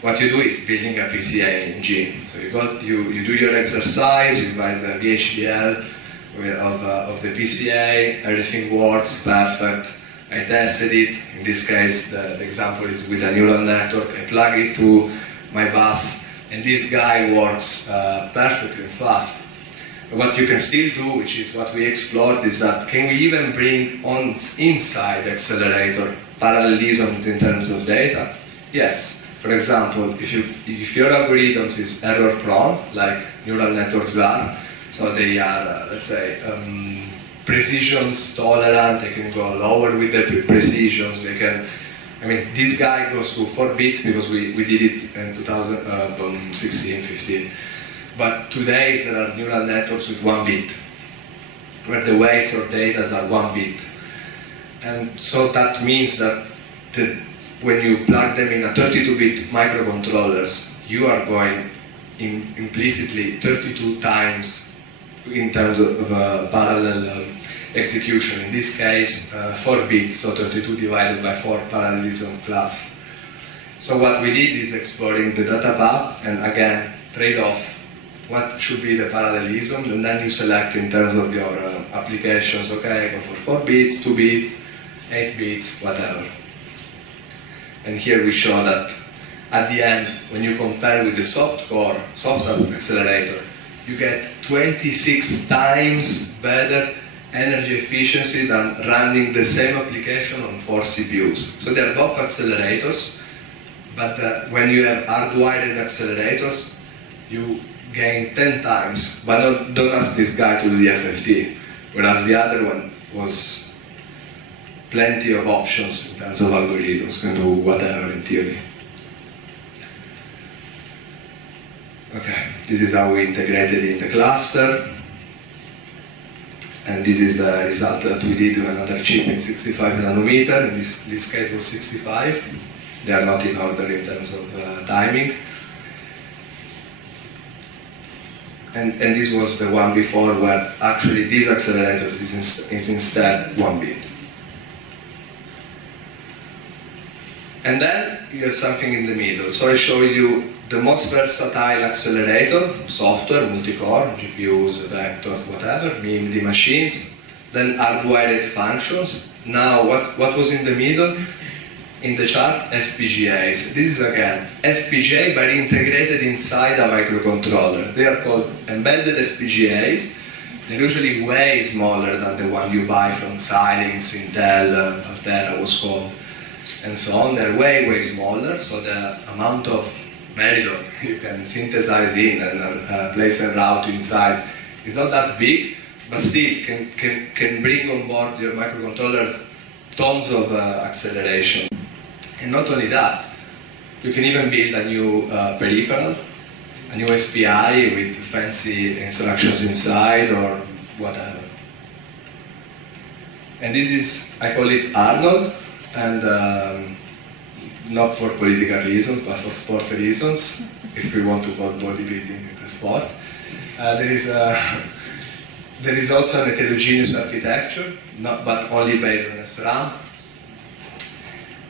what you do is building a PCA engine. So you do your exercise, you buy the VHDL of the PCA, everything works perfect. I tested it. In this case, the example is with a neural network. I plug it to my bus, and this guy works perfectly and fast. What you can still do, which is what we explored, is that can we even bring on inside the accelerator parallelisms in terms of data? Yes. For example, if your algorithms is error prone, like neural networks are, so they are, let's say, precisions tolerant, they can go lower with the precisions, they can, I mean, this guy goes to 4 bits because we did it in 2016, 15. But today there are neural networks with 1 bit, where the weights of data are 1 bit. And so that means that when you plug them in a 32-bit microcontrollers, you are going implicitly 32 times in terms of parallel execution. In this case, 4 bits, so 32 divided by 4 parallelism class. So what we did is exploring the data path, and again, trade-off. What should be the parallelism, and then you select in terms of your applications, okay, go for 4 bits, 2 bits, 8 bits, whatever. And here we show that at the end, when you compare with the soft accelerator, you get 26 times better energy efficiency than running the same application on 4 CPUs. So they are both accelerators, but when you have hardwired accelerators, you gain 10 times. But don't ask this guy to do the FFT, whereas the other one was plenty of options in terms of algorithms, can do whatever in theory. This is how we integrated in the cluster. And this is the result that we did with another chip in 65 nanometer. In this case was 65. They are not in order in terms of timing. And this was the one before where actually this accelerator is instead 1 bit. And then you have something in the middle. So I show you the most versatile accelerator, software, multicore, GPUs, vectors, whatever, MIMD machines, then hardwired functions. Now what was in the middle? In the chart, FPGAs. This is again FPGA but integrated inside a microcontroller. They are called embedded FPGAs. They're usually way smaller than the one you buy from Xilinx, Intel, Altera was called, and so on. They're way smaller, so the amount of Verilog you can synthesize in and place and route inside is not that big, but still can bring on board your microcontrollers tons of acceleration. And not only that, you can even build a new peripheral, a new SPI with fancy instructions inside or whatever. And this is, I call it Arnold, and not for political reasons, but for sport reasons, if we want to call bodybuilding a sport. There is also an heterogeneous architecture, but only based on SRAM.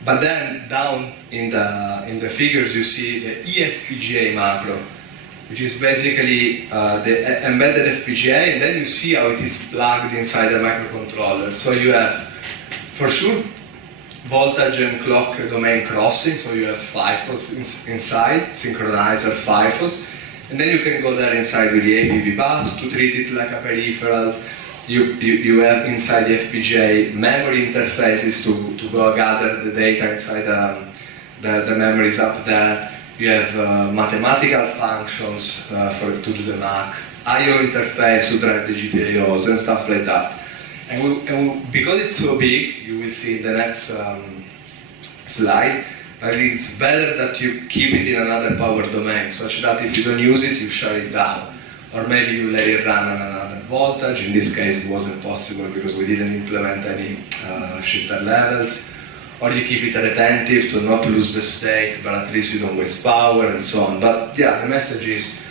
But then down in the figures you see the eFPGA macro, which is basically the embedded FPGA, and then you see how it is plugged inside the microcontroller. So you have, for sure, voltage and clock domain crossing, so you have FIFOs inside, synchronizer FIFOs, and then you can go there inside with the APV bus to treat it like a peripherals. You have inside the FPGA memory interfaces to go gather the data inside the memories up there. You have mathematical functions to do the math, I/O interface to drive the GPIOs and stuff like that. And because it's so big, you will see in the next slide, that it's better that you keep it in another power domain, such that if you don't use it, you shut it down. Or maybe you let it run on another voltage. In this case, it wasn't possible because we didn't implement any shifter levels. Or you keep it retentive to not lose the state, but at least you don't waste power and so on. But yeah, the message is,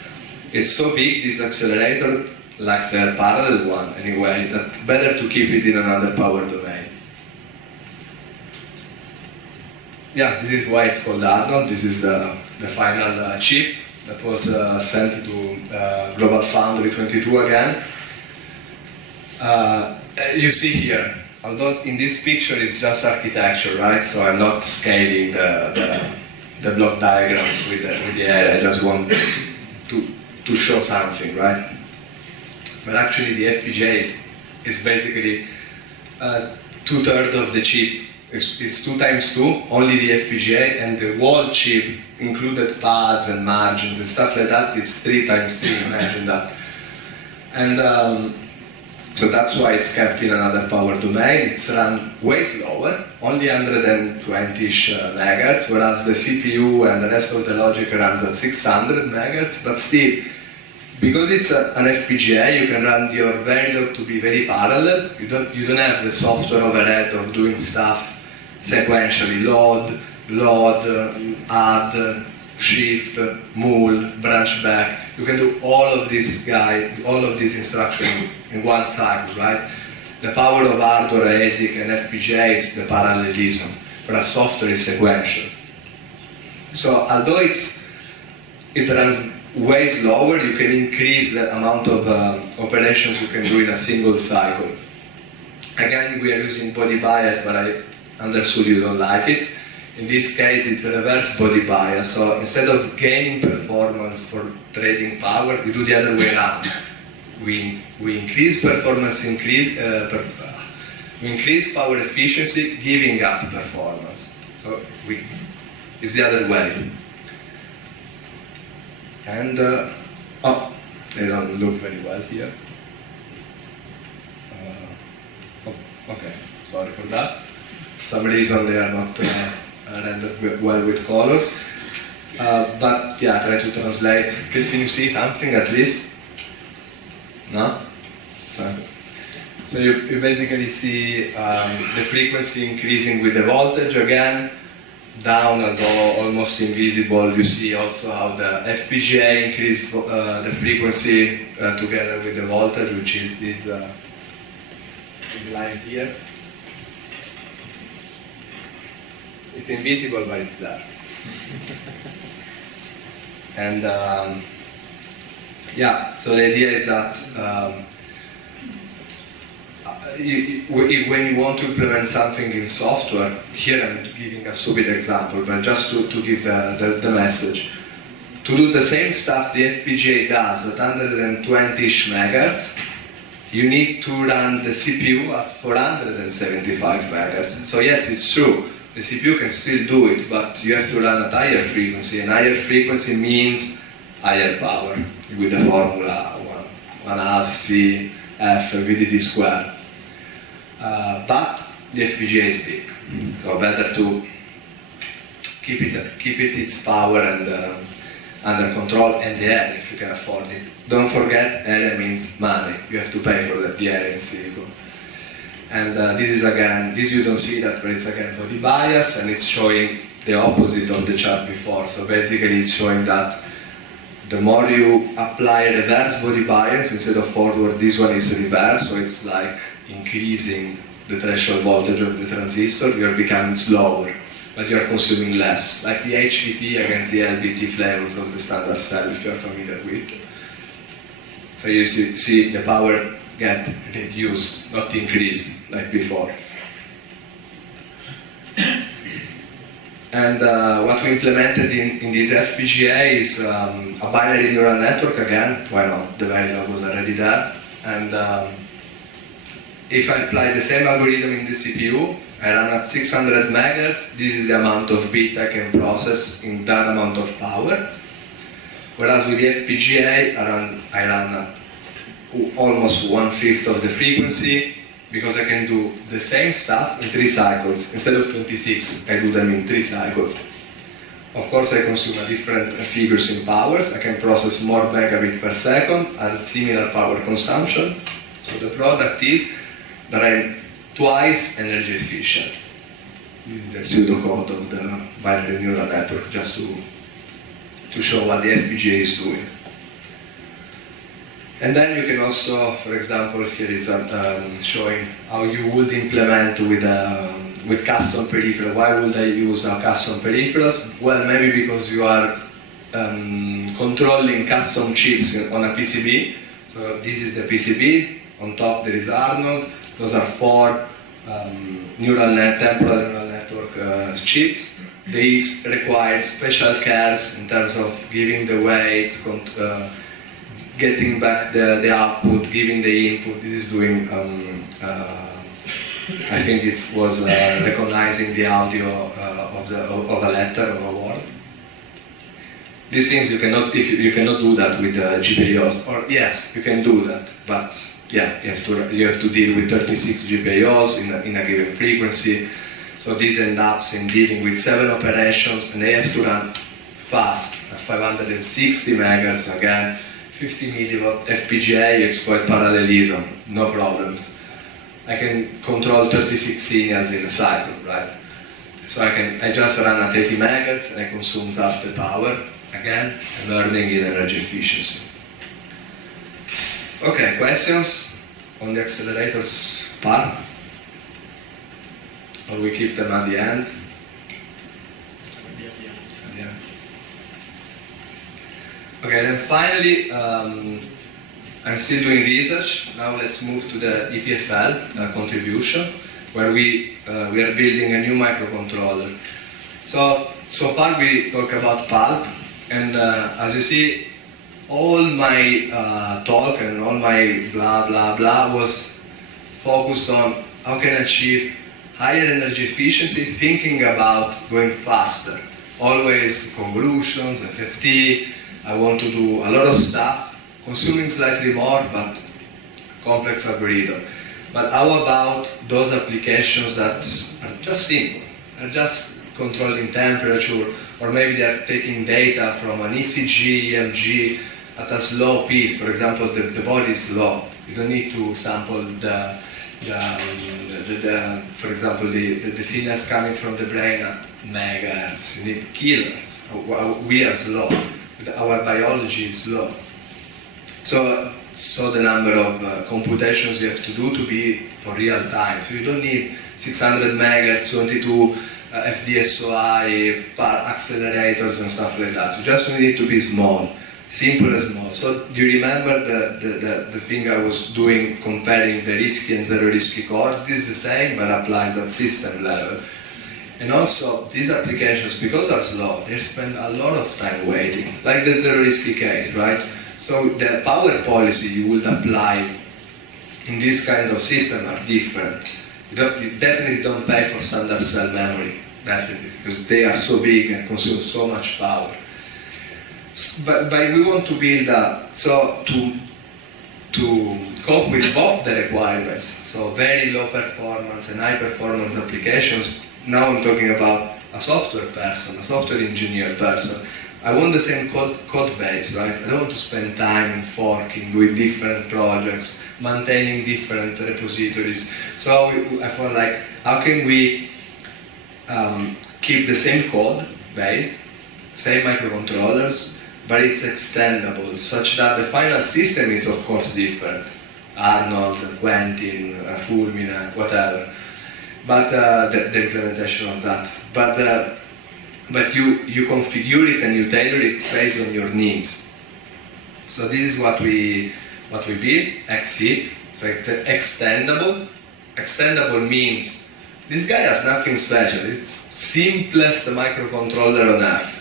it's so big, this accelerator, like the parallel one anyway, that better to keep it in another power domain. Yeah, this is why it's called Arnold. This is the final chip that was sent to Global Foundry 22 again. You see here, although in this picture it's just architecture, right? So I'm not scaling the block diagrams with the area. I just want to show something, right? But actually the FPGA is basically 2/3 of the chip. It's 2 times 2, only the FPGA, and the whole chip, included pads and margins and stuff like that, is 3 times 3, imagine that. And so that's why it's kept in another power domain. It's run way slower, only 120-ish megahertz, whereas the CPU and the rest of the logic runs at 600 megahertz, but still, because it's an FPGA, you can run your Verilog to be very parallel. You don't have the software overhead of doing stuff sequentially, load, add, shift, mul, branch back. You can do all of these instructions in one cycle, right? The power of hardware, ASIC, and FPGA is the parallelism, whereas software is sequential. So although it runs way slower, you can increase the amount of operations you can do in a single cycle. Again, we are using body bias, but I understood you don't like it. In this case, it's a reverse body bias. So instead of gaining performance for trading power, we do the other way around. We increase performance, we increase power efficiency, giving up performance. So it's the other way. And, they don't look very well here. Okay, sorry for that. For some reason they are not rendered well with colors. But yeah, try to translate. Can you see something at least? No? So you basically see the frequency increasing with the voltage again, down, although almost invisible. You see also how the FPGA increase the frequency together with the voltage, which is this line here. It's invisible, but it's there. And yeah, so the idea is that when you want to implement something in software, here I'm giving a stupid example, but just to give the message. To do the same stuff the FPGA does at 120-ish megahertz, you need to run the CPU at 475 megahertz. So yes, it's true. The CPU can still do it, but you have to run at higher frequency, and higher frequency means higher power, with the formula 1/2 C F VDD squared. But the FPGA is big, so better to keep it its power and under control, and the area if you can afford it. Don't forget, area means money. You have to pay for the area in silicon. And this is again, this you don't see that, but it's again body bias, and it's showing the opposite of the chart before. So basically it's showing that the more you apply reverse body bias instead of forward, this one is reverse, so it's like increasing the threshold voltage of the transistor. You're becoming slower, but you're consuming less, like the HVT against the LVT flavors of the standard cell, if you're familiar with. So you see the power get reduced, not increased like before. And what we implemented in this FPGA is a binary neural network again. Why not? The Verilog was already there. And if I apply the same algorithm in the CPU, I run at 600 megahertz. This is the amount of bit I can process in that amount of power. Whereas with the FPGA, I run at almost 1/5 of the frequency, because I can do the same stuff in 3 cycles. Instead of 26, I do them in 3 cycles. Of course, I consume a different figures in powers. I can process more megabit per second at similar power consumption. So the product is that I'm twice energy efficient. This is the pseudocode of the binary neural network, just to show what the FPGA is doing. And then you can also, for example, here is showing how you would implement with custom peripherals. Why would I use custom peripherals? Well, maybe because you are controlling custom chips on a PCB. So this is the PCB. On top there is Arnold. Those are 4 temporal neural network chips. They require special cares in terms of giving the weights, getting back the output, giving the input. This is doing, I think it was recognizing the audio of a letter or a word. These things you cannot do that with GPIOs. Or yes, you can do that, but yeah, you have to deal with 36 GPIOs in a given frequency. So this ends up in dealing with 7 operations, and they have to run fast at 560 megahertz again. 50 milliwatt FPGA, you exploit parallelism, no problems. I can control 36 signals in a cycle, right? So I just run at 80 megahertz and I consume half the power. Again, I'm earning in energy efficiency. Okay, questions on the accelerators part? Or we keep them at the end? Okay, then finally, I'm still doing research. Now let's move to the EPFL contribution, where we are building a new microcontroller. So far we talk about PULP, and as you see, all my talk and all my blah blah blah was focused on how can I achieve higher energy efficiency, thinking about going faster. Always convolutions, FFT. I want to do a lot of stuff, consuming slightly more, but complex algorithm. But how about those applications that are just simple, are just controlling temperature, or maybe they're taking data from an ECG, EMG at a slow pace. For example, the body is slow. You don't need to sample for example, the signals coming from the brain at megahertz. You need kilohertz. We are slow. Our biology is slow. So the number of computations you have to do to be for real time. So you don't need 600 megahertz, 22 FDSOI, accelerators and stuff like that. You just need to be small, simple and small. So do you remember the thing I was doing comparing the RISC-V and zero RISC-V core? This is the same but applies at system level. And also these applications, because are slow, they spend a lot of time waiting, like the zero RISC-V case, right? So the power policy you would apply in this kind of system are different. You definitely don't pay for standard cell memory, definitely, because they are so big and consume so much power. But we want to build to cope with both the requirements, so very low performance and high performance applications. Now I'm talking about a software person, a software engineer person. I want the same code base, right? I don't want to spend time forking, doing different projects, maintaining different repositories. So I felt like, how can we keep the same code base, same microcontrollers, but it's extendable, such that the final system is of course different. Arnold, Quentin, Fulmina, whatever. But the implementation of that. But you configure it and you tailor it based on your needs. So this is what we build, XZIP. So it's extendable. Extendable means this guy has nothing special. It's simplest microcontroller on earth.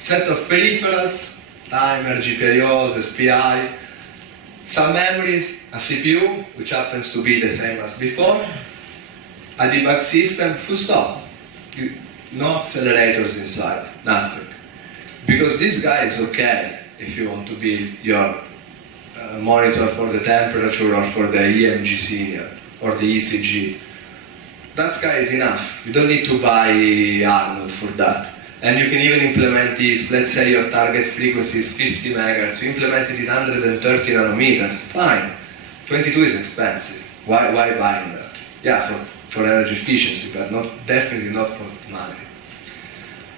Set of peripherals, timer, GPIOs, SPI, some memories, a CPU, which happens to be the same as before, a debug system, full stop. No accelerators inside, nothing. Because this guy is okay if you want to build your monitor for the temperature or for the EMG signal or the ECG. That guy is enough. You don't need to buy Arnold for that. And you can even implement this, let's say your target frequency is 50 megahertz, you implement it in 130 nanometers, fine. 22 is expensive. Why buying that? Yeah, for energy efficiency, but definitely not for money.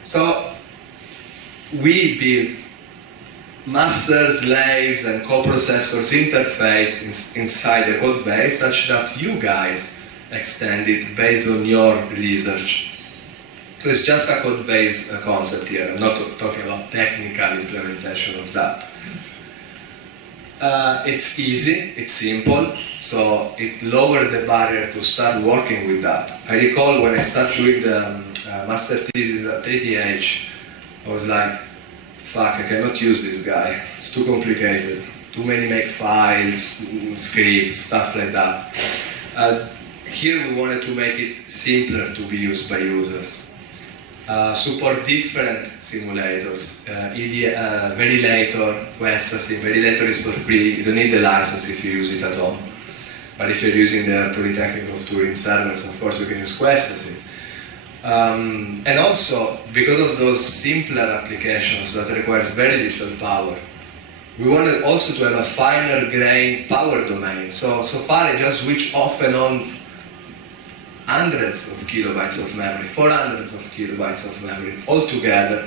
So we built master, slaves, and coprocessors interface inside the code base such that you guys extend it based on your research. So it's just a code base concept here. I'm not talking about technical implementation of that. It's easy, it's simple, so it lowered the barrier to start working with that. I recall when I started doing the master thesis at ATH, I was like, fuck, I cannot use this guy, it's too complicated. Too many make files, scripts, stuff like that. Here we wanted to make it simpler to be used by users. Support different simulators, Verilator, Questasim. Verilator is for free, you don't need the license if you use it at home. But if you're using the Polytechnic of Turin servers, of course you can use Questasim. And also, because of those simpler applications that requires very little power, we wanted also to have a finer grained power domain. So far I just switch off and on hundreds of kilobytes of memory, 400 of kilobytes of memory altogether.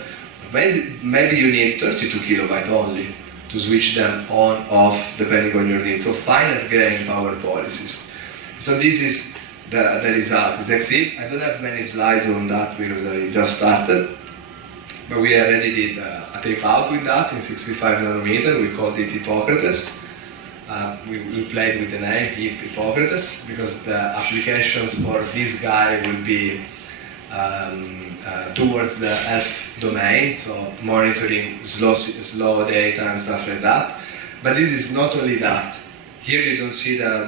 Maybe you need 32 kilobytes only to switch them on, off, depending on your needs. So finer grained power policies. So this is the results. It's XZIP. I don't have many slides on that because I just started. But we already did a tape out with that in 65 nanometer. We called it Hippocrates. We played with the name Hippocrates because the applications for this guy will be towards the health domain, so monitoring slow data and stuff like that. But this is not only that. Here you don't see the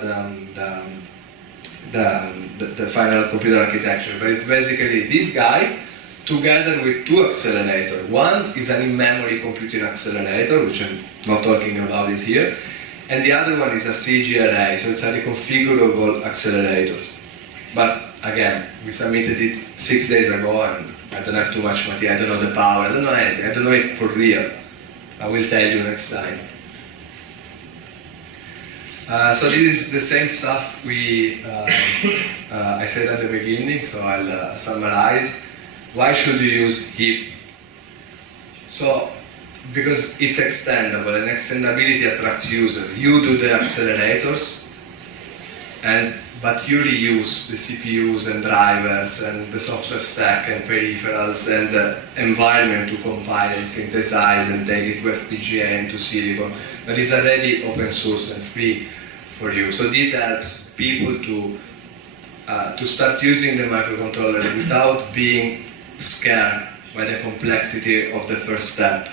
final computer architecture, but it's basically this guy together with two accelerators. One is an in-memory computing accelerator, which I'm not talking about it here. And the other one is a CG array, so it's a reconfigurable accelerator. But again, we submitted it 6 days ago and I don't have too much material, I don't know the power, I don't know anything, I don't know it for real. I will tell you next time. So this is the same stuff I said at the beginning, so I'll summarize. Why should you use heap? So, because it's extendable and extendability attracts users. You do the accelerators, but you reuse the CPUs and drivers and the software stack and peripherals and the environment to compile and synthesize and take it to FPGA and to silicon. That is already open source and free for you. So this helps people to start using the microcontroller without being scared by the complexity of the first step.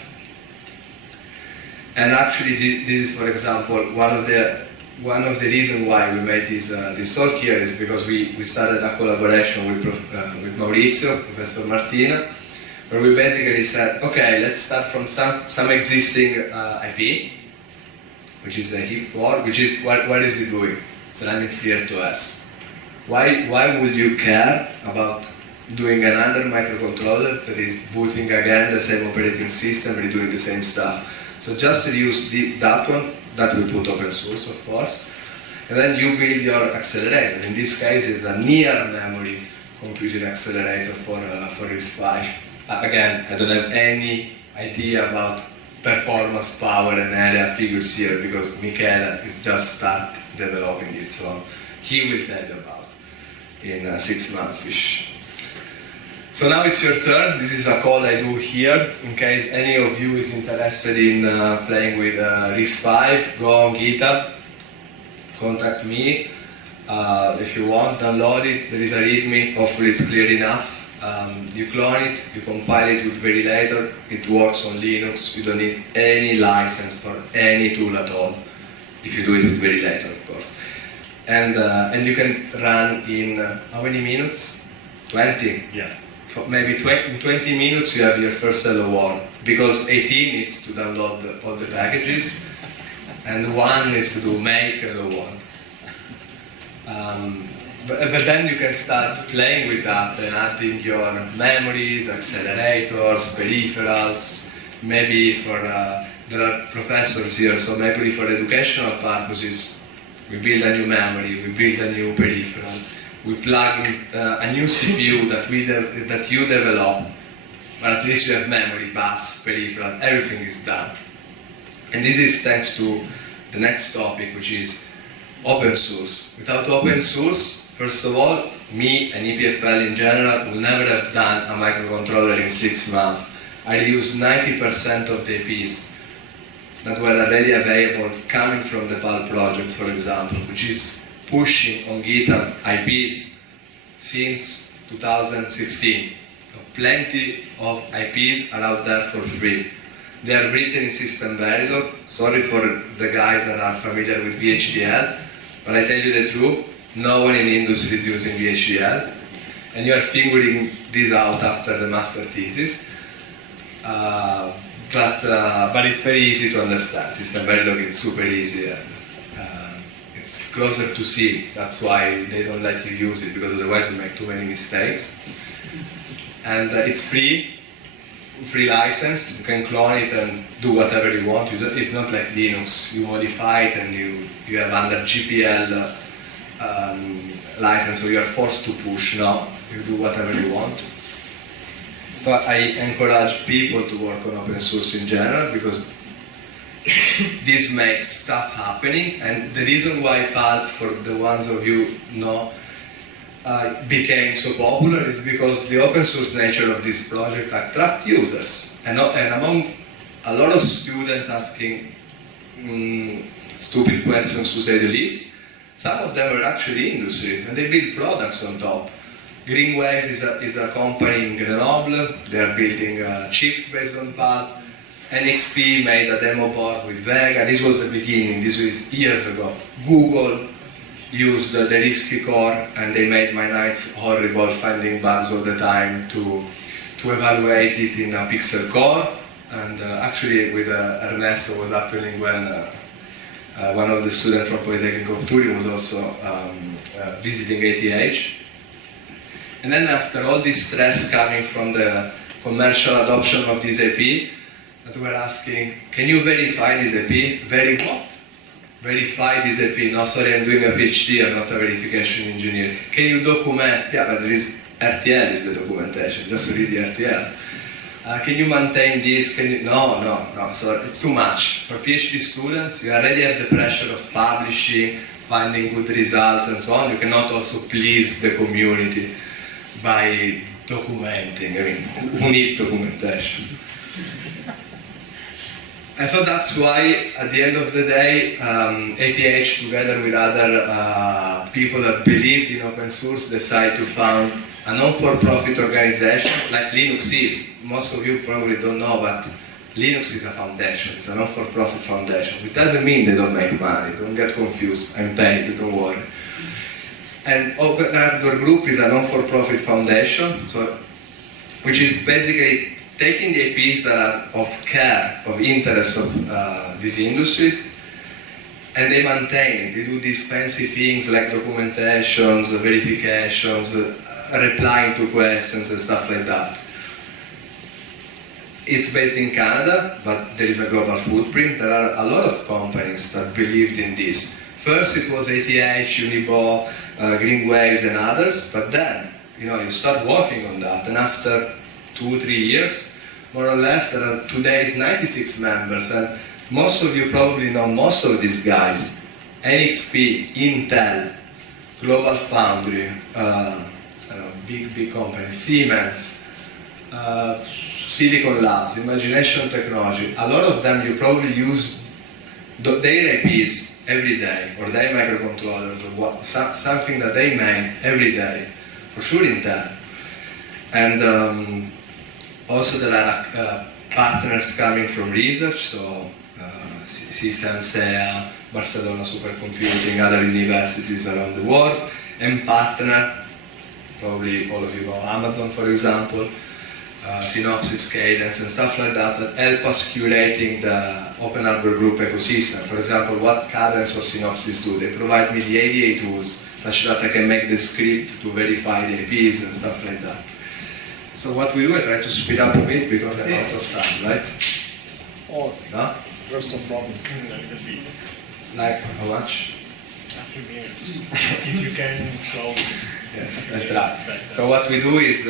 And actually, this is, for example, one of the reasons why we made this talk here is because we started a collaboration with Maurizio, Professor Martina, where we basically said, okay, let's start from some existing IP, which is a heap core, which is what is it doing? It's running FreeRTOS. Why would you care about doing another microcontroller that is booting again the same operating system, redoing the same stuff? So just use that one, that we put open source, of course, and then you build your accelerator. In this case, it's a near memory computing accelerator for RISC-V. Again, I don't have any idea about performance, power, and area figures here because Michele is just start developing it, so he will tell you about in 6 months-ish. So now it's your turn. This is a call I do here. In case any of you is interested in playing with RISC-V, go on GitHub, contact me. If you want, download it. There is a README, hopefully it's clear enough. You clone it, you compile it with Verilator, it works on Linux, you don't need any license for any tool at all, if you do it with Verilator, of course. And you can run in how many minutes? 20? Yes. Maybe in 20 minutes you have your first Hello World, because 18 needs to download all the packages, and 1 is to do make Hello World. But then you can start playing with that and adding your memories, accelerators, peripherals, maybe there are professors here, so maybe for educational purposes, we build a new memory, we build a new peripheral, we plug in a new CPU that you develop, but at least you have memory, bus, peripheral, everything is done. And this is thanks to the next topic, which is open source. Without open source, first of all, me and EPFL in general will never have done a microcontroller in 6 months. I reuse 90% of the IPs that were already available coming from the PULP project, for example, which is pushing on GitHub IPs since 2016. So plenty of IPs are out there for free. They are written in System Verilog. Sorry for the guys that are familiar with VHDL, but I tell you the truth, no one in the industry is using VHDL, and you are figuring this out after the master thesis. But it's very easy to understand. System Verilog is super easy. It's closer to C. That's why they don't let you use it, because otherwise you make too many mistakes. And it's free license. You can clone it and do whatever you want. It's not like Linux. You modify it and you have under GPL license, so you are forced to push. No, you do whatever you want. So I encourage people to work on open source in general, because this makes stuff happening. And the reason why PULP, for the ones of you know, became so popular is because the open source nature of this project attract users. And among a lot of students asking stupid questions, to say the least, some of them are actually industries, and they build products on top. Greenways is a company in Grenoble. They are building chips based on PULP. NXP made a demo board with Vega. This was the beginning. This was years ago. Google used the RISC-V core, and they made my nights horrible finding bugs all the time to evaluate it in a pixel core. And actually with Ernesto was happening when one of the students from Polytechnic of Turin was also visiting ATH. And then after all this stress coming from the commercial adoption of this AP, that we're asking, can you verify this AP? What? Verify this AP. No, sorry, I'm doing a PhD, I'm not a verification engineer. Can you document? Yeah, but there is RTL is the documentation, just read the RTL. Can you maintain this? Can you? No, sorry, it's too much. For PhD students, you already have the pressure of publishing, finding good results and so on. You cannot also please the community by documenting. I mean, who needs documentation? And so that's why, at the end of the day, ATH, together with other people that believed in open source, decided to found a non-for-profit organization like Linux is. Most of you probably don't know, but Linux is a foundation. It's a non-for-profit foundation. It doesn't mean they don't make money. Don't get confused. I'm paid, don't worry. And OpenHW Group is a non-for-profit foundation, so, which is basically taking the APs that are of care, of interest of this industry, and they maintain it. They do these fancy things like documentations, verifications, replying to questions and stuff like that. It's based in Canada, but there is a global footprint. There are a lot of companies that believed in this. First it was ATH, Unibo, Green Waves and others, but then, you start working on that, and after 2-3 years, more or less, there are today 96 members, and most of you probably know most of these guys. NXP, Intel, Global Foundry, big companies, Siemens, Silicon Labs, Imagination Technology. A lot of them you probably use their APs every day, or their microcontrollers, or something that they make every day. For sure Intel. And also there are partners coming from research, so CSM, SEA, Barcelona Supercomputing, other universities around the world, and partner, probably all of you know Amazon, for example, Synopsys, Cadence, and stuff like that help us curating the OpenHW Group ecosystem. For example, what Cadence or Synopsys do, they provide me the ADA tools such that I can make the script to verify the APs and stuff like that. So what we do, I try to speed up a bit because I'm out of time, right? Or No? there's some problem. Like how much? A few minutes. If you can close. Yes, I'll try. So what we do is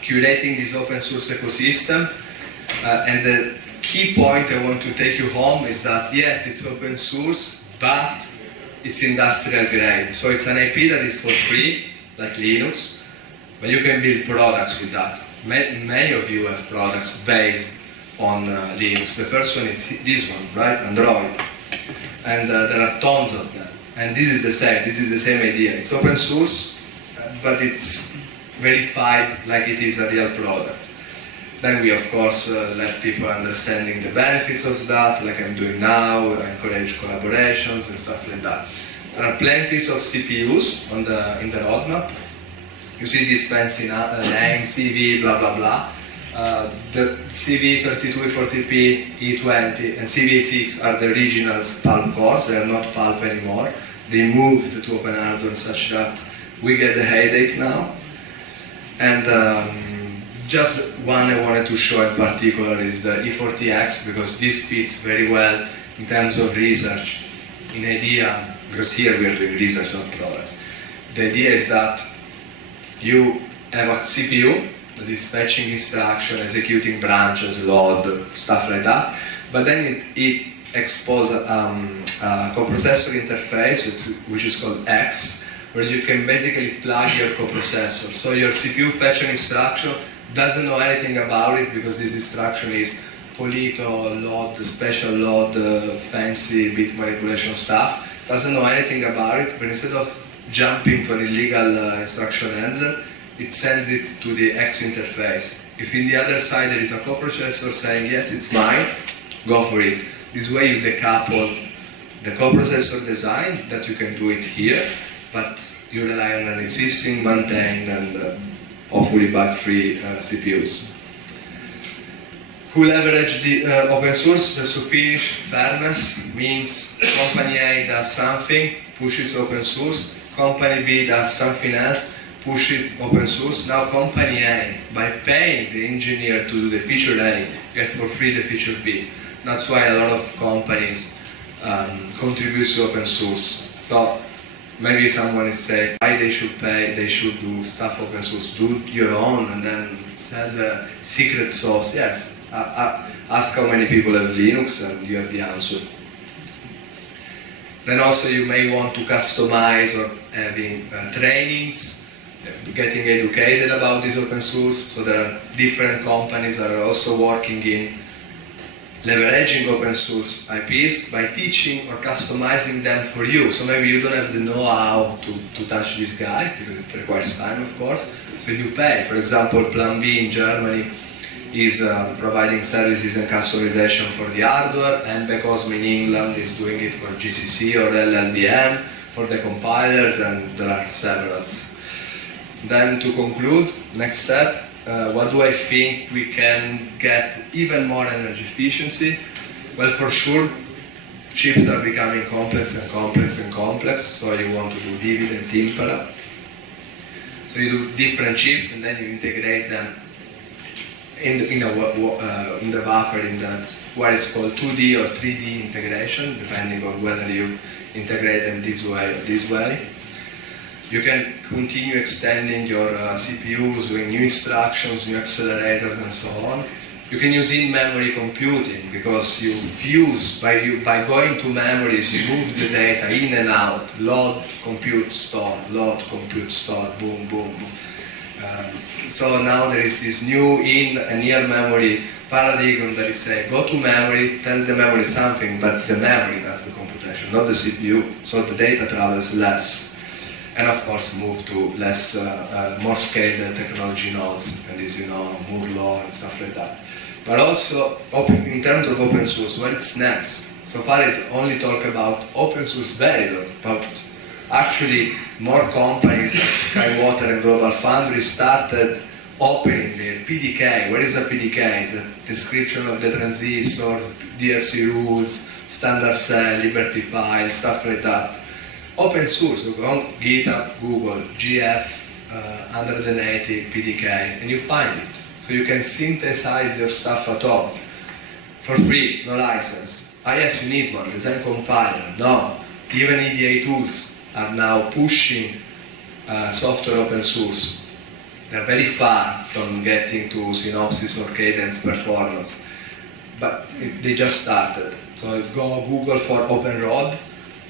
curating this open source ecosystem, and the key point I want to take you home is that yes, it's open source, but it's industrial grade. So it's an IP that is for free, like Linux, but you can build products with that. Many of you have products based on Linux. The first one is this one, right? Android. And there are tons of them. And this is the same. This is the same idea. It's open source, but it's verified like it is a real product. Then we, of course, let people understanding the benefits of that, like I'm doing now, encourage collaborations and stuff like that. There are plenty of CPUs in the roadmap. You see this fancy name, CV, blah, blah, blah. The CV3240P, E20, and CV6 are the original PULP cores. They are not PULP anymore. They moved to OpenHW such that we get the headache now. And just one I wanted to show in particular is the E40X, because this fits very well in terms of research. In idea, because here we are doing research on products. The idea is that you have a CPU that is fetching instruction, executing branches, load, stuff like that, but then it exposes a coprocessor interface, which is called X, where you can basically plug your coprocessor. So your CPU fetch an instruction, doesn't know anything about it because this instruction is Polito, load, special load, fancy bit manipulation stuff, doesn't know anything about it, but instead of jumping to an illegal instruction handler, it sends it to the X interface. If in the other side there is a coprocessor saying, yes, it's mine, go for it. This way you decouple the coprocessor design, that you can do it here, but you rely on an existing, maintained, and hopefully bug-free CPUs. Who leverage the open source? Just to finish, fairness means company A does something, pushes open source, company B does something else, push it open source. Now company A, by paying the engineer to do the feature A, get for free the feature B. That's why a lot of companies contribute to open source. So maybe someone is saying why they should pay, they should do stuff open source, do your own and then sell the secret sauce. Yes, ask how many people have Linux and you have the answer. Then also you may want to customize or having trainings, getting educated about this open source. So there are different companies that are also working in leveraging open source IPs by teaching or customizing them for you. So maybe you don't have the know-how to touch these guys because it requires time, of course. So you pay. For example, Plan B in Germany is providing services and customization for the hardware, and Becosme in England is doing it for GCC or LLVM for the compilers, and there are several. Then to conclude, next step, what do I think we can get even more energy efficiency? Well, for sure, chips are becoming complex and complex and complex, so you want to do Davide and Timpala. So you do different chips and then you integrate them in the wrapper, in the what is called 2D or 3D integration, depending on whether you integrate them this way or this way. You can continue extending your CPUs with new instructions, new accelerators, and so on. You can use in-memory computing because you fuse, by going to memories, you move the data in and out, load, compute, store, boom, boom, boom. So now there is this new in and near memory paradigm that is saying, go to memory, tell the memory something, but the memory does the computation, not the CPU. So the data travels less. And of course move to less, more scaled technology nodes, and as you know, Moore's law and stuff like that. But also, in terms of open source, what's next? So far it only talked about open source Verilog, but actually more companies like Skywater and Global Foundry started opening their PDK. What is a PDK? It's the description of the transistors, DRC rules, standard cell, Liberty file, stuff like that. Open source, so go on GitHub, Google, GF 180 PDK, and you find it. So you can synthesize your stuff at all. For free, no license. Ah yes, you need one, design compiler. No, even EDA tools are now pushing software open source. They're very far from getting to Synopsys or Cadence performance, but they just started. So go Google for OpenRod,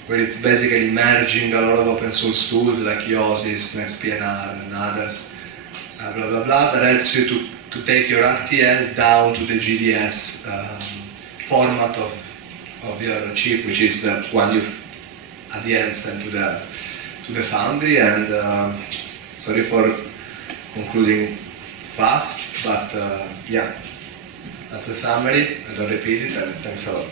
where it's basically merging a lot of open source tools like Yosis, NextPNR, and others, blah, blah, blah, that helps you to take your RTL down to the GDS format of your chip, which is the one you at the end send to the foundry. And sorry for concluding fast, but yeah, that's the summary. I don't repeat it, and thanks a lot.